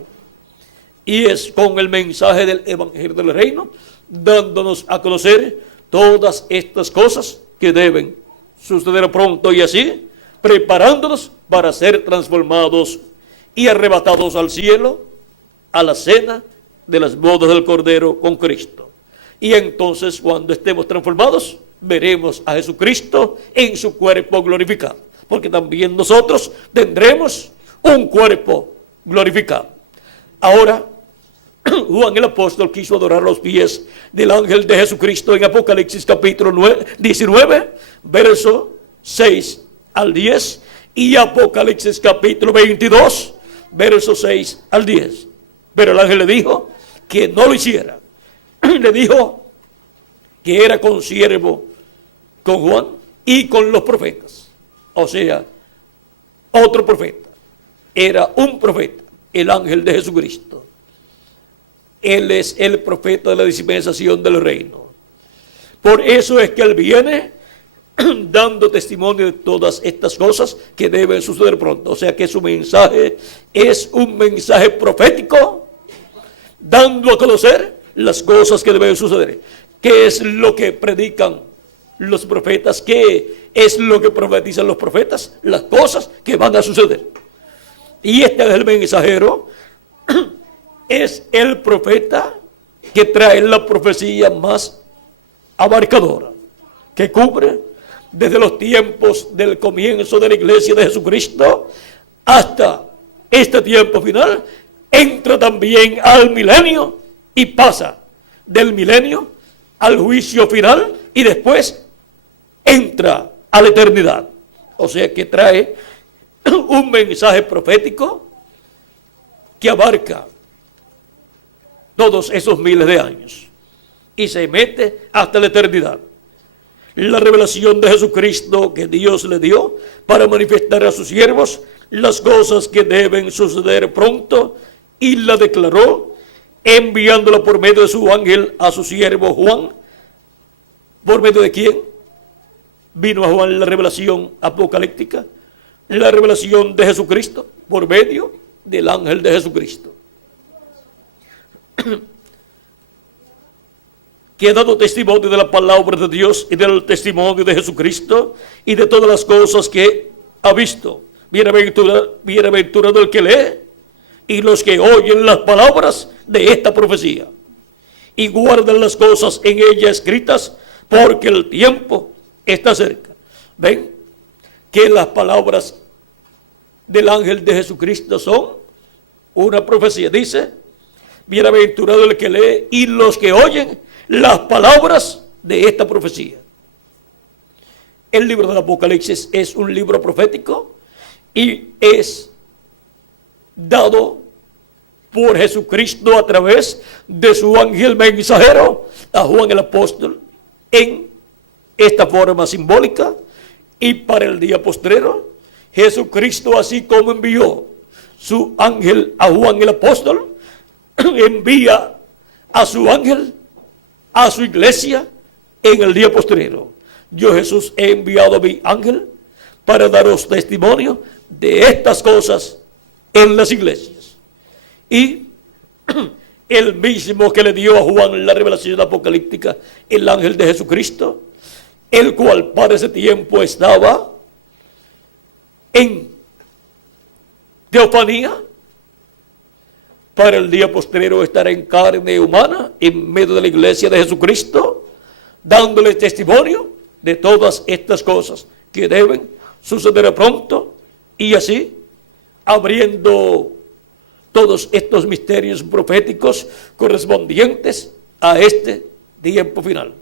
Y es con el mensaje del Evangelio del Reino, dándonos a conocer todas estas cosas que deben suceder pronto, y así preparándonos para ser transformados y arrebatados al cielo, a la cena de las bodas del Cordero con Cristo. Y entonces, cuando estemos transformados, veremos a Jesucristo en su cuerpo glorificado, porque también nosotros tendremos un cuerpo glorificado. Ahora, Juan el apóstol quiso adorar los pies del ángel de Jesucristo en Apocalipsis capítulo 19, verso 6 al 10, y Apocalipsis capítulo 22, verso 6 al 10. Pero el ángel le dijo que no lo hiciera. Le dijo que era consiervo con Juan y con los profetas. O sea, otro profeta. Era un profeta, el ángel de Jesucristo. Él es el profeta de la dispensación del reino. Por eso es que él viene dando testimonio de todas estas cosas que deben suceder pronto. O sea que su mensaje es un mensaje profético, dando a conocer las cosas que deben suceder. ¿Qué es lo que predican los profetas? ¿Qué es lo que profetizan los profetas? Las cosas que van a suceder. Y este es el mensajero, es el profeta que trae la profecía más abarcadora, que cubre desde los tiempos del comienzo de la iglesia de Jesucristo hasta este tiempo final. Entra también al milenio y pasa del milenio al juicio final y después entra a la eternidad. O sea que trae un mensaje profético que abarca todos esos miles de años y se mete hasta la eternidad. La revelación de Jesucristo que Dios le dio para manifestar a sus siervos las cosas que deben suceder pronto, y la declaró enviándola por medio de su ángel a su siervo Juan. ¿Por medio de quién vino a Juan la revelación apocalíptica? La revelación de Jesucristo, por medio del ángel de Jesucristo, que ha dado testimonio de la palabra de Dios y del testimonio de Jesucristo y de todas las cosas que ha visto. Bienaventurado el que lee y los que oyen las palabras de esta profecía y guardan las cosas en ella escritas, porque el tiempo está cerca. ¿Ven? Que las palabras del ángel de Jesucristo son una profecía. Dice, bienaventurado el que lee y los que oyen las palabras de esta profecía. El libro del Apocalipsis es un libro profético y es dado por Jesucristo a través de su ángel mensajero a Juan el apóstol en esta forma simbólica. Y para el día postrero, Jesucristo, así como envió su ángel a Juan el apóstol, envía a su ángel a su iglesia en el día postrero. Yo, Jesús, he enviado a mi ángel para daros testimonio de estas cosas en las iglesias. Y el mismo que le dio a Juan la revelación apocalíptica, el ángel de Jesucristo, el cual para ese tiempo estaba en teofanía, para el día postrero estará en carne humana en medio de la iglesia de Jesucristo, dándole testimonio de todas estas cosas que deben suceder pronto, y así abriendo todos estos misterios proféticos correspondientes a este tiempo final,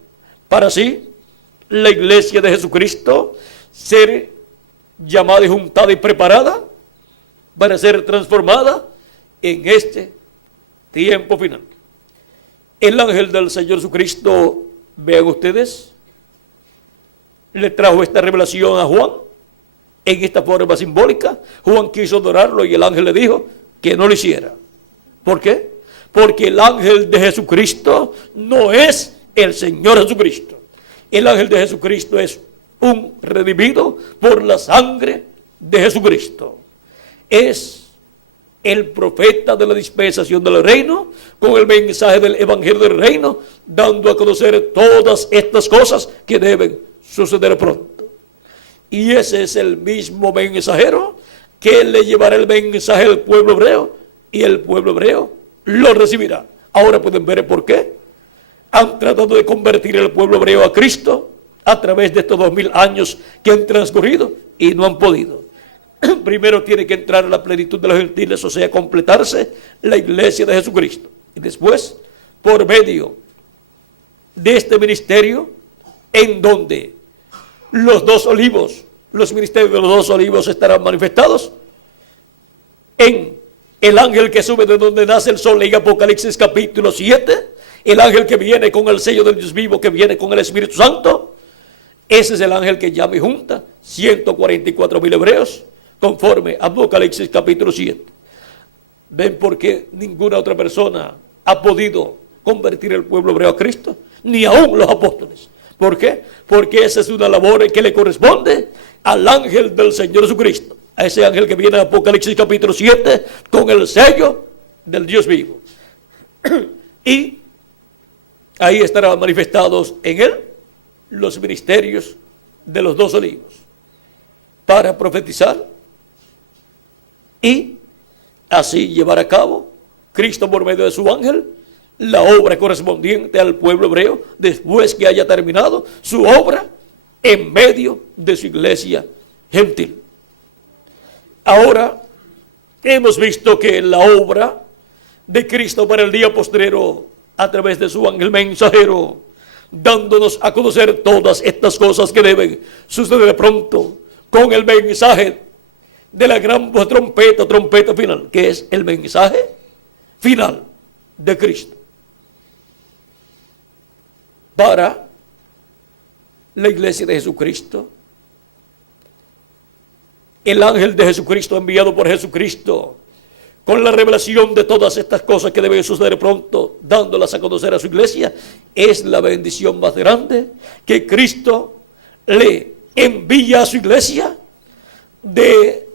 para así la iglesia de Jesucristo ser llamada y juntada y preparada para ser transformada en este tiempo final. El ángel del Señor Jesucristo, vean ustedes, le trajo esta revelación a Juan en esta forma simbólica. Juan quiso adorarlo y el ángel le dijo que no lo hiciera. ¿Por qué? Porque el ángel de Jesucristo no es el Señor Jesucristo. El ángel de Jesucristo es un redimido por la sangre de Jesucristo. Es el profeta de la dispensación del reino, con el mensaje del evangelio del reino, dando a conocer todas estas cosas que deben suceder pronto. Y ese es el mismo mensajero que le llevará el mensaje al pueblo hebreo, y el pueblo hebreo lo recibirá. Ahora pueden ver por qué han tratado de convertir el pueblo hebreo a Cristo a través de estos 2000 años que han transcurrido y no han podido. Primero tiene que entrar a la plenitud de los gentiles, o sea, completarse la iglesia de Jesucristo. Y después, por medio de este ministerio, en donde los dos olivos, los ministerios de los dos olivos estarán manifestados, en el ángel que sube de donde nace el sol, en Apocalipsis capítulo 7, el ángel que viene con el sello del Dios vivo, que viene con el Espíritu Santo. Ese es el ángel que llama y junta 144,000 hebreos, conforme a Apocalipsis capítulo 7. ¿Ven por qué ninguna otra persona ha podido convertir el pueblo hebreo a Cristo? Ni aún los apóstoles. ¿Por qué? Porque esa es una labor que le corresponde al ángel del Señor Jesucristo, a ese ángel que viene en Apocalipsis capítulo 7 con el sello del Dios vivo. Y ahí estarán manifestados en él los ministerios de los dos olivos para profetizar y así llevar a cabo Cristo por medio de su ángel la obra correspondiente al pueblo hebreo después que haya terminado su obra en medio de su iglesia gentil. Ahora hemos visto que la obra de Cristo para el día postrero a través de su ángel mensajero, dándonos a conocer todas estas cosas que deben suceder pronto, con el mensaje de la gran trompeta, trompeta final, que es el mensaje final de Cristo para la iglesia de Jesucristo. El ángel de Jesucristo, enviado por Jesucristo, con la revelación de todas estas cosas que deben suceder pronto, dándolas a conocer a su iglesia, es la bendición más grande que Cristo le envía a su iglesia de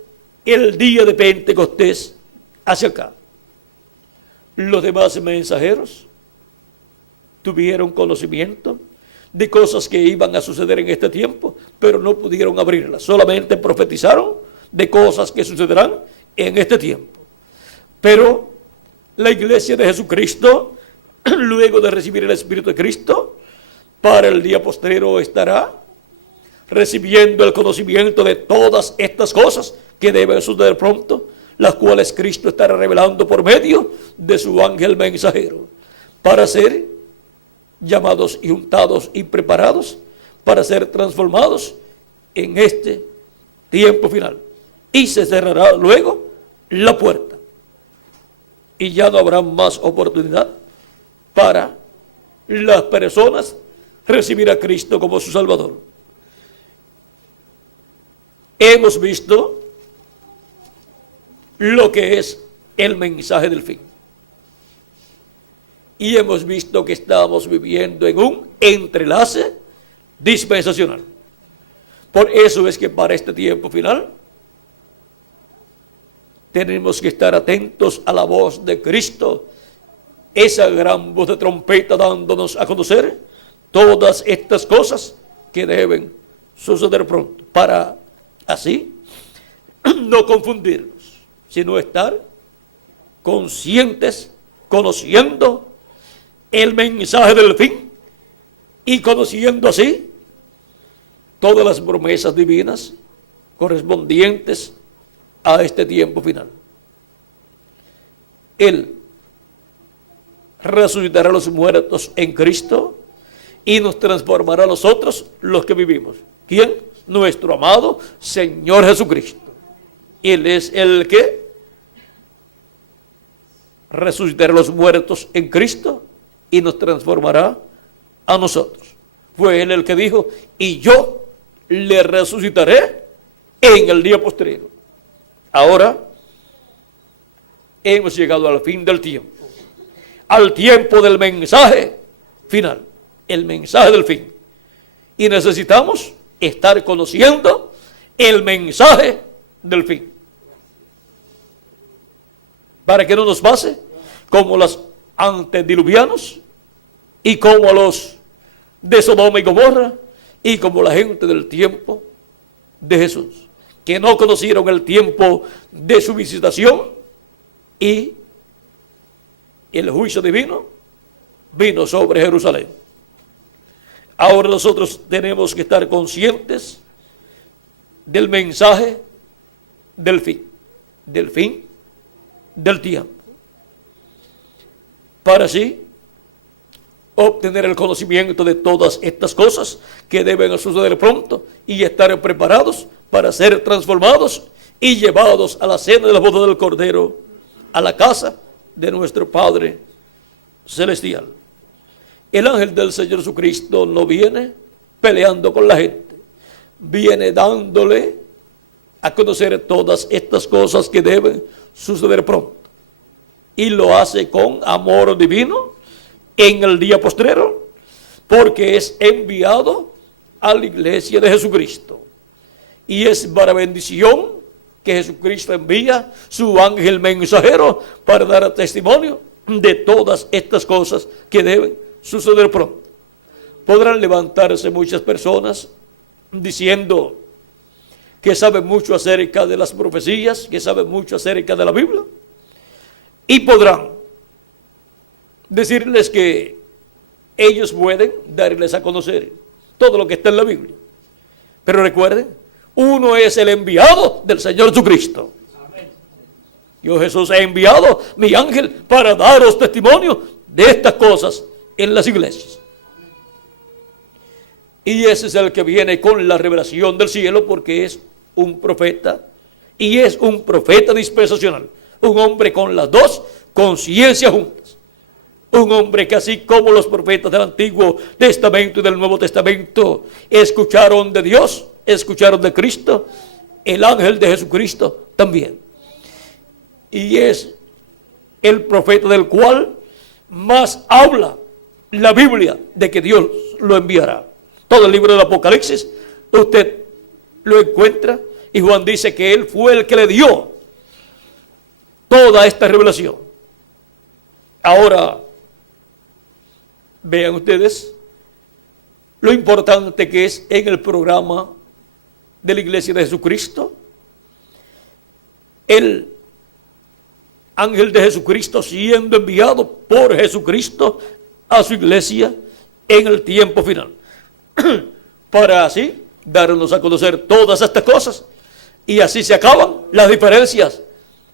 el día de Pentecostés hacia acá. Los demás mensajeros tuvieron conocimiento de cosas que iban a suceder en este tiempo, pero no pudieron abrirlas. Solamente profetizaron de cosas que sucederán en este tiempo. Pero la iglesia de Jesucristo, luego de recibir el Espíritu de Cristo, para el día postrero estará recibiendo el conocimiento de todas estas cosas que deben suceder pronto, las cuales Cristo estará revelando por medio de su ángel mensajero, para ser llamados y untados y preparados para ser transformados en este tiempo final. Y se cerrará luego la puerta. Y ya no habrá más oportunidad para las personas recibir a Cristo como su Salvador. Hemos visto lo que es el mensaje del fin. Y hemos visto que estamos viviendo en un entrelace dispensacional. Por eso es que para este tiempo final tenemos que estar atentos a la voz de Cristo, esa gran voz de trompeta dándonos a conocer todas estas cosas que deben suceder pronto, para así no confundirnos, sino estar conscientes, conociendo el mensaje del fin y conociendo así todas las promesas divinas correspondientes a este tiempo final. Él resucitará a los muertos en Cristo y nos transformará a nosotros los que vivimos. ¿Quién? Nuestro amado Señor Jesucristo. Él es el que resucitará a los muertos en Cristo y nos transformará a nosotros. Fue Él el que dijo, y yo le resucitaré en el día postrero. Ahora hemos llegado al fin del tiempo, al tiempo del mensaje final, el mensaje del fin. Y necesitamos estar conociendo el mensaje del fin. Para que no nos pase como los antediluvianos y como a los de Sodoma y Gomorra y como la gente del tiempo de Jesús, que no conocieron el tiempo de su visitación y el juicio divino vino sobre Jerusalén. Ahora nosotros tenemos que estar conscientes del mensaje del fin del tiempo, para así obtener el conocimiento de todas estas cosas que deben suceder pronto y estar preparados para ser transformados y llevados a la cena de la boda del Cordero, a la casa de nuestro Padre Celestial. El ángel del Señor Jesucristo no viene peleando con la gente, viene dándole a conocer todas estas cosas que deben suceder pronto. Y lo hace con amor divino en el día postrero, porque es enviado a la iglesia de Jesucristo. Y es para bendición que Jesucristo envía su ángel mensajero para dar testimonio de todas estas cosas que deben suceder pronto. Podrán levantarse muchas personas diciendo que saben mucho acerca de las profecías, que saben mucho acerca de la Biblia, y podrán decirles que ellos pueden darles a conocer todo lo que está en la Biblia. Pero recuerden, uno es el enviado del Señor Jesucristo. Yo, Jesús, he enviado mi ángel para daros testimonio de estas cosas en las iglesias. Y ese es el que viene con la revelación del cielo, porque es un profeta, y es un profeta dispensacional, un hombre con las dos conciencias juntas, un hombre que así como los profetas del Antiguo Testamento y del Nuevo Testamento escucharon de Dios, escucharon de Cristo, el ángel de Jesucristo también. Y es el profeta del cual más habla la Biblia de que Dios lo enviará. Todo el libro del Apocalipsis usted lo encuentra, y Juan dice que él fue el que le dio toda esta revelación. Ahora, vean ustedes lo importante que es en el programa de la Iglesia de Jesucristo. El ángel de Jesucristo siendo enviado por Jesucristo a su iglesia en el tiempo final, para así darnos a conocer todas estas cosas, y así se acaban las diferencias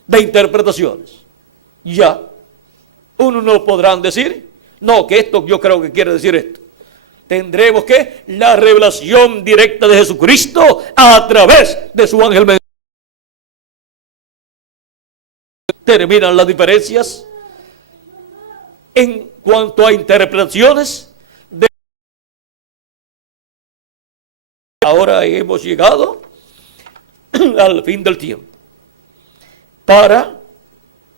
de interpretaciones. Ya uno no podrán decir, no, que esto yo creo que quiere decir esto. Tendremos que la revelación directa de Jesucristo a través de su ángel mensajero. Terminan las diferencias en cuanto a interpretaciones. Ahora hemos llegado al fin del tiempo para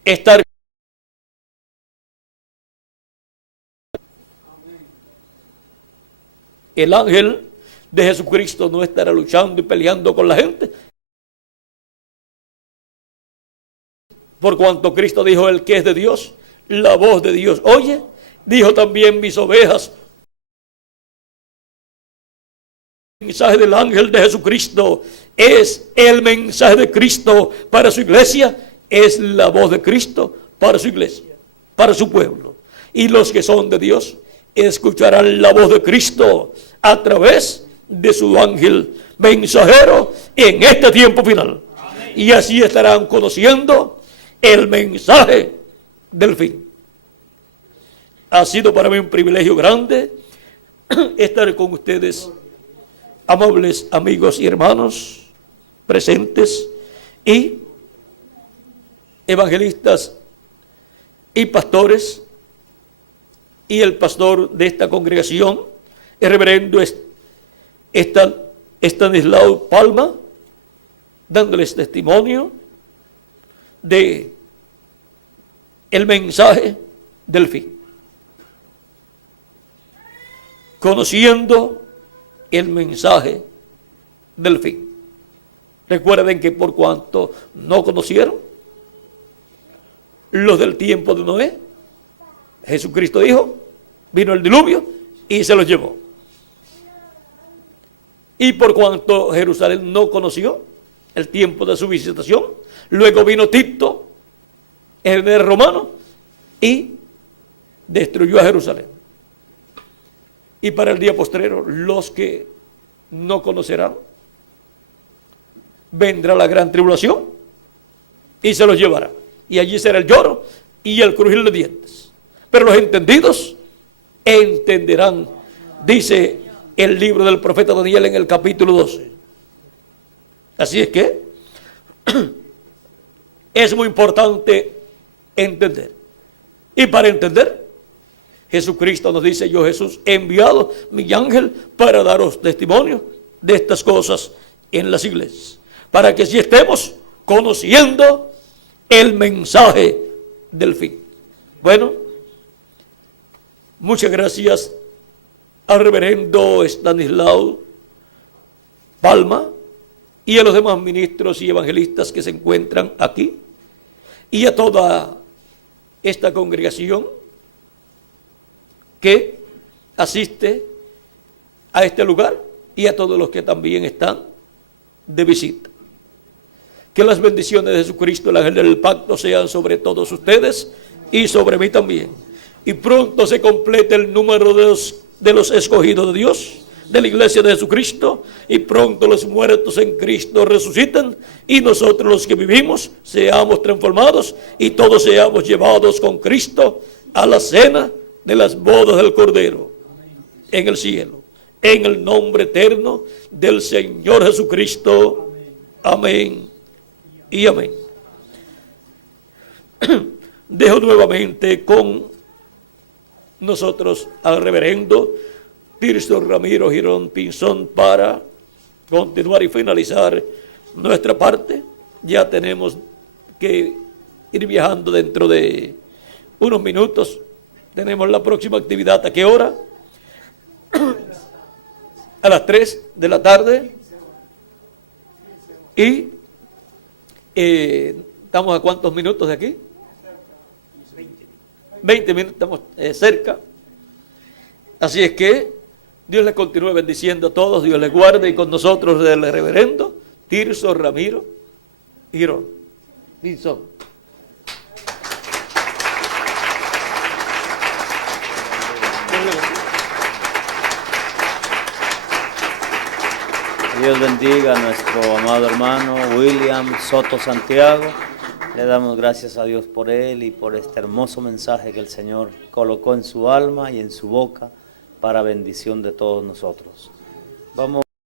estar. El ángel de Jesucristo no estará luchando y peleando con la gente, por cuanto Cristo dijo: el que es de Dios, la voz de Dios oye. Dijo también: mis ovejas. El mensaje del ángel de Jesucristo es el mensaje de Cristo para su iglesia, es la voz de Cristo para su iglesia, para su pueblo. Y los que son de Dios escucharán la voz de Cristo a través de su ángel mensajero en este tiempo final. Amén. Y así estarán conociendo el mensaje del fin. Ha sido para mí un privilegio grande estar con ustedes, amables amigos y hermanos presentes y evangelistas y pastores, y el pastor de esta congregación, el reverendo Estanislao Palma, dándoles testimonio de el mensaje del fin, conociendo el mensaje del fin. Recuerden que por cuanto no conocieron los del tiempo de Noé, Jesucristo dijo, vino el diluvio y se los llevó. Y por cuanto Jerusalén no conoció el tiempo de su visitación, luego vino Tito, el romano, y destruyó a Jerusalén. Y para el día postrero, los que no conocerán, vendrá la gran tribulación y se los llevará. Y allí será el lloro y el crujir de dientes. Pero los entendidos entenderán, dice el libro del profeta Daniel en el capítulo 12. Así es que es muy importante entender. Y para entender, Jesucristo nos dice, yo Jesús he enviado mi ángel para daros testimonio de estas cosas en las iglesias, para que si estemos conociendo el mensaje del fin. Bueno, muchas gracias al reverendo Estanislao Palma y a los demás ministros y evangelistas que se encuentran aquí, y a toda esta congregación que asiste a este lugar, y a todos los que también están de visita. Que las bendiciones de Jesucristo, el ángel del pacto, sean sobre todos ustedes y sobre mí también. Y pronto se complete el número de los escogidos de Dios, de la iglesia de Jesucristo, y pronto los muertos en Cristo resucitan, y nosotros los que vivimos seamos transformados, y todos seamos llevados con Cristo a la cena de las bodas del Cordero en el cielo. En el nombre eterno del Señor Jesucristo. Amén y amén. Dejo nuevamente con nosotros al reverendo Tirso Ramiro Girón Pinzón para continuar y finalizar nuestra parte. Ya tenemos que ir viajando dentro de unos minutos. Tenemos la próxima actividad, ¿a qué hora? A las 3 de la tarde. Y estamos a cuántos minutos de aquí? 20 minutos, estamos cerca. Así es que Dios les continúe bendiciendo a todos, Dios les guarde, y con nosotros el reverendo Tirso Ramiro Girón Pinzón. Dios bendiga a nuestro amado hermano William Soto Santiago. Le damos gracias a Dios por él y por este hermoso mensaje que el Señor colocó en su alma y en su boca para bendición de todos nosotros. Vamos.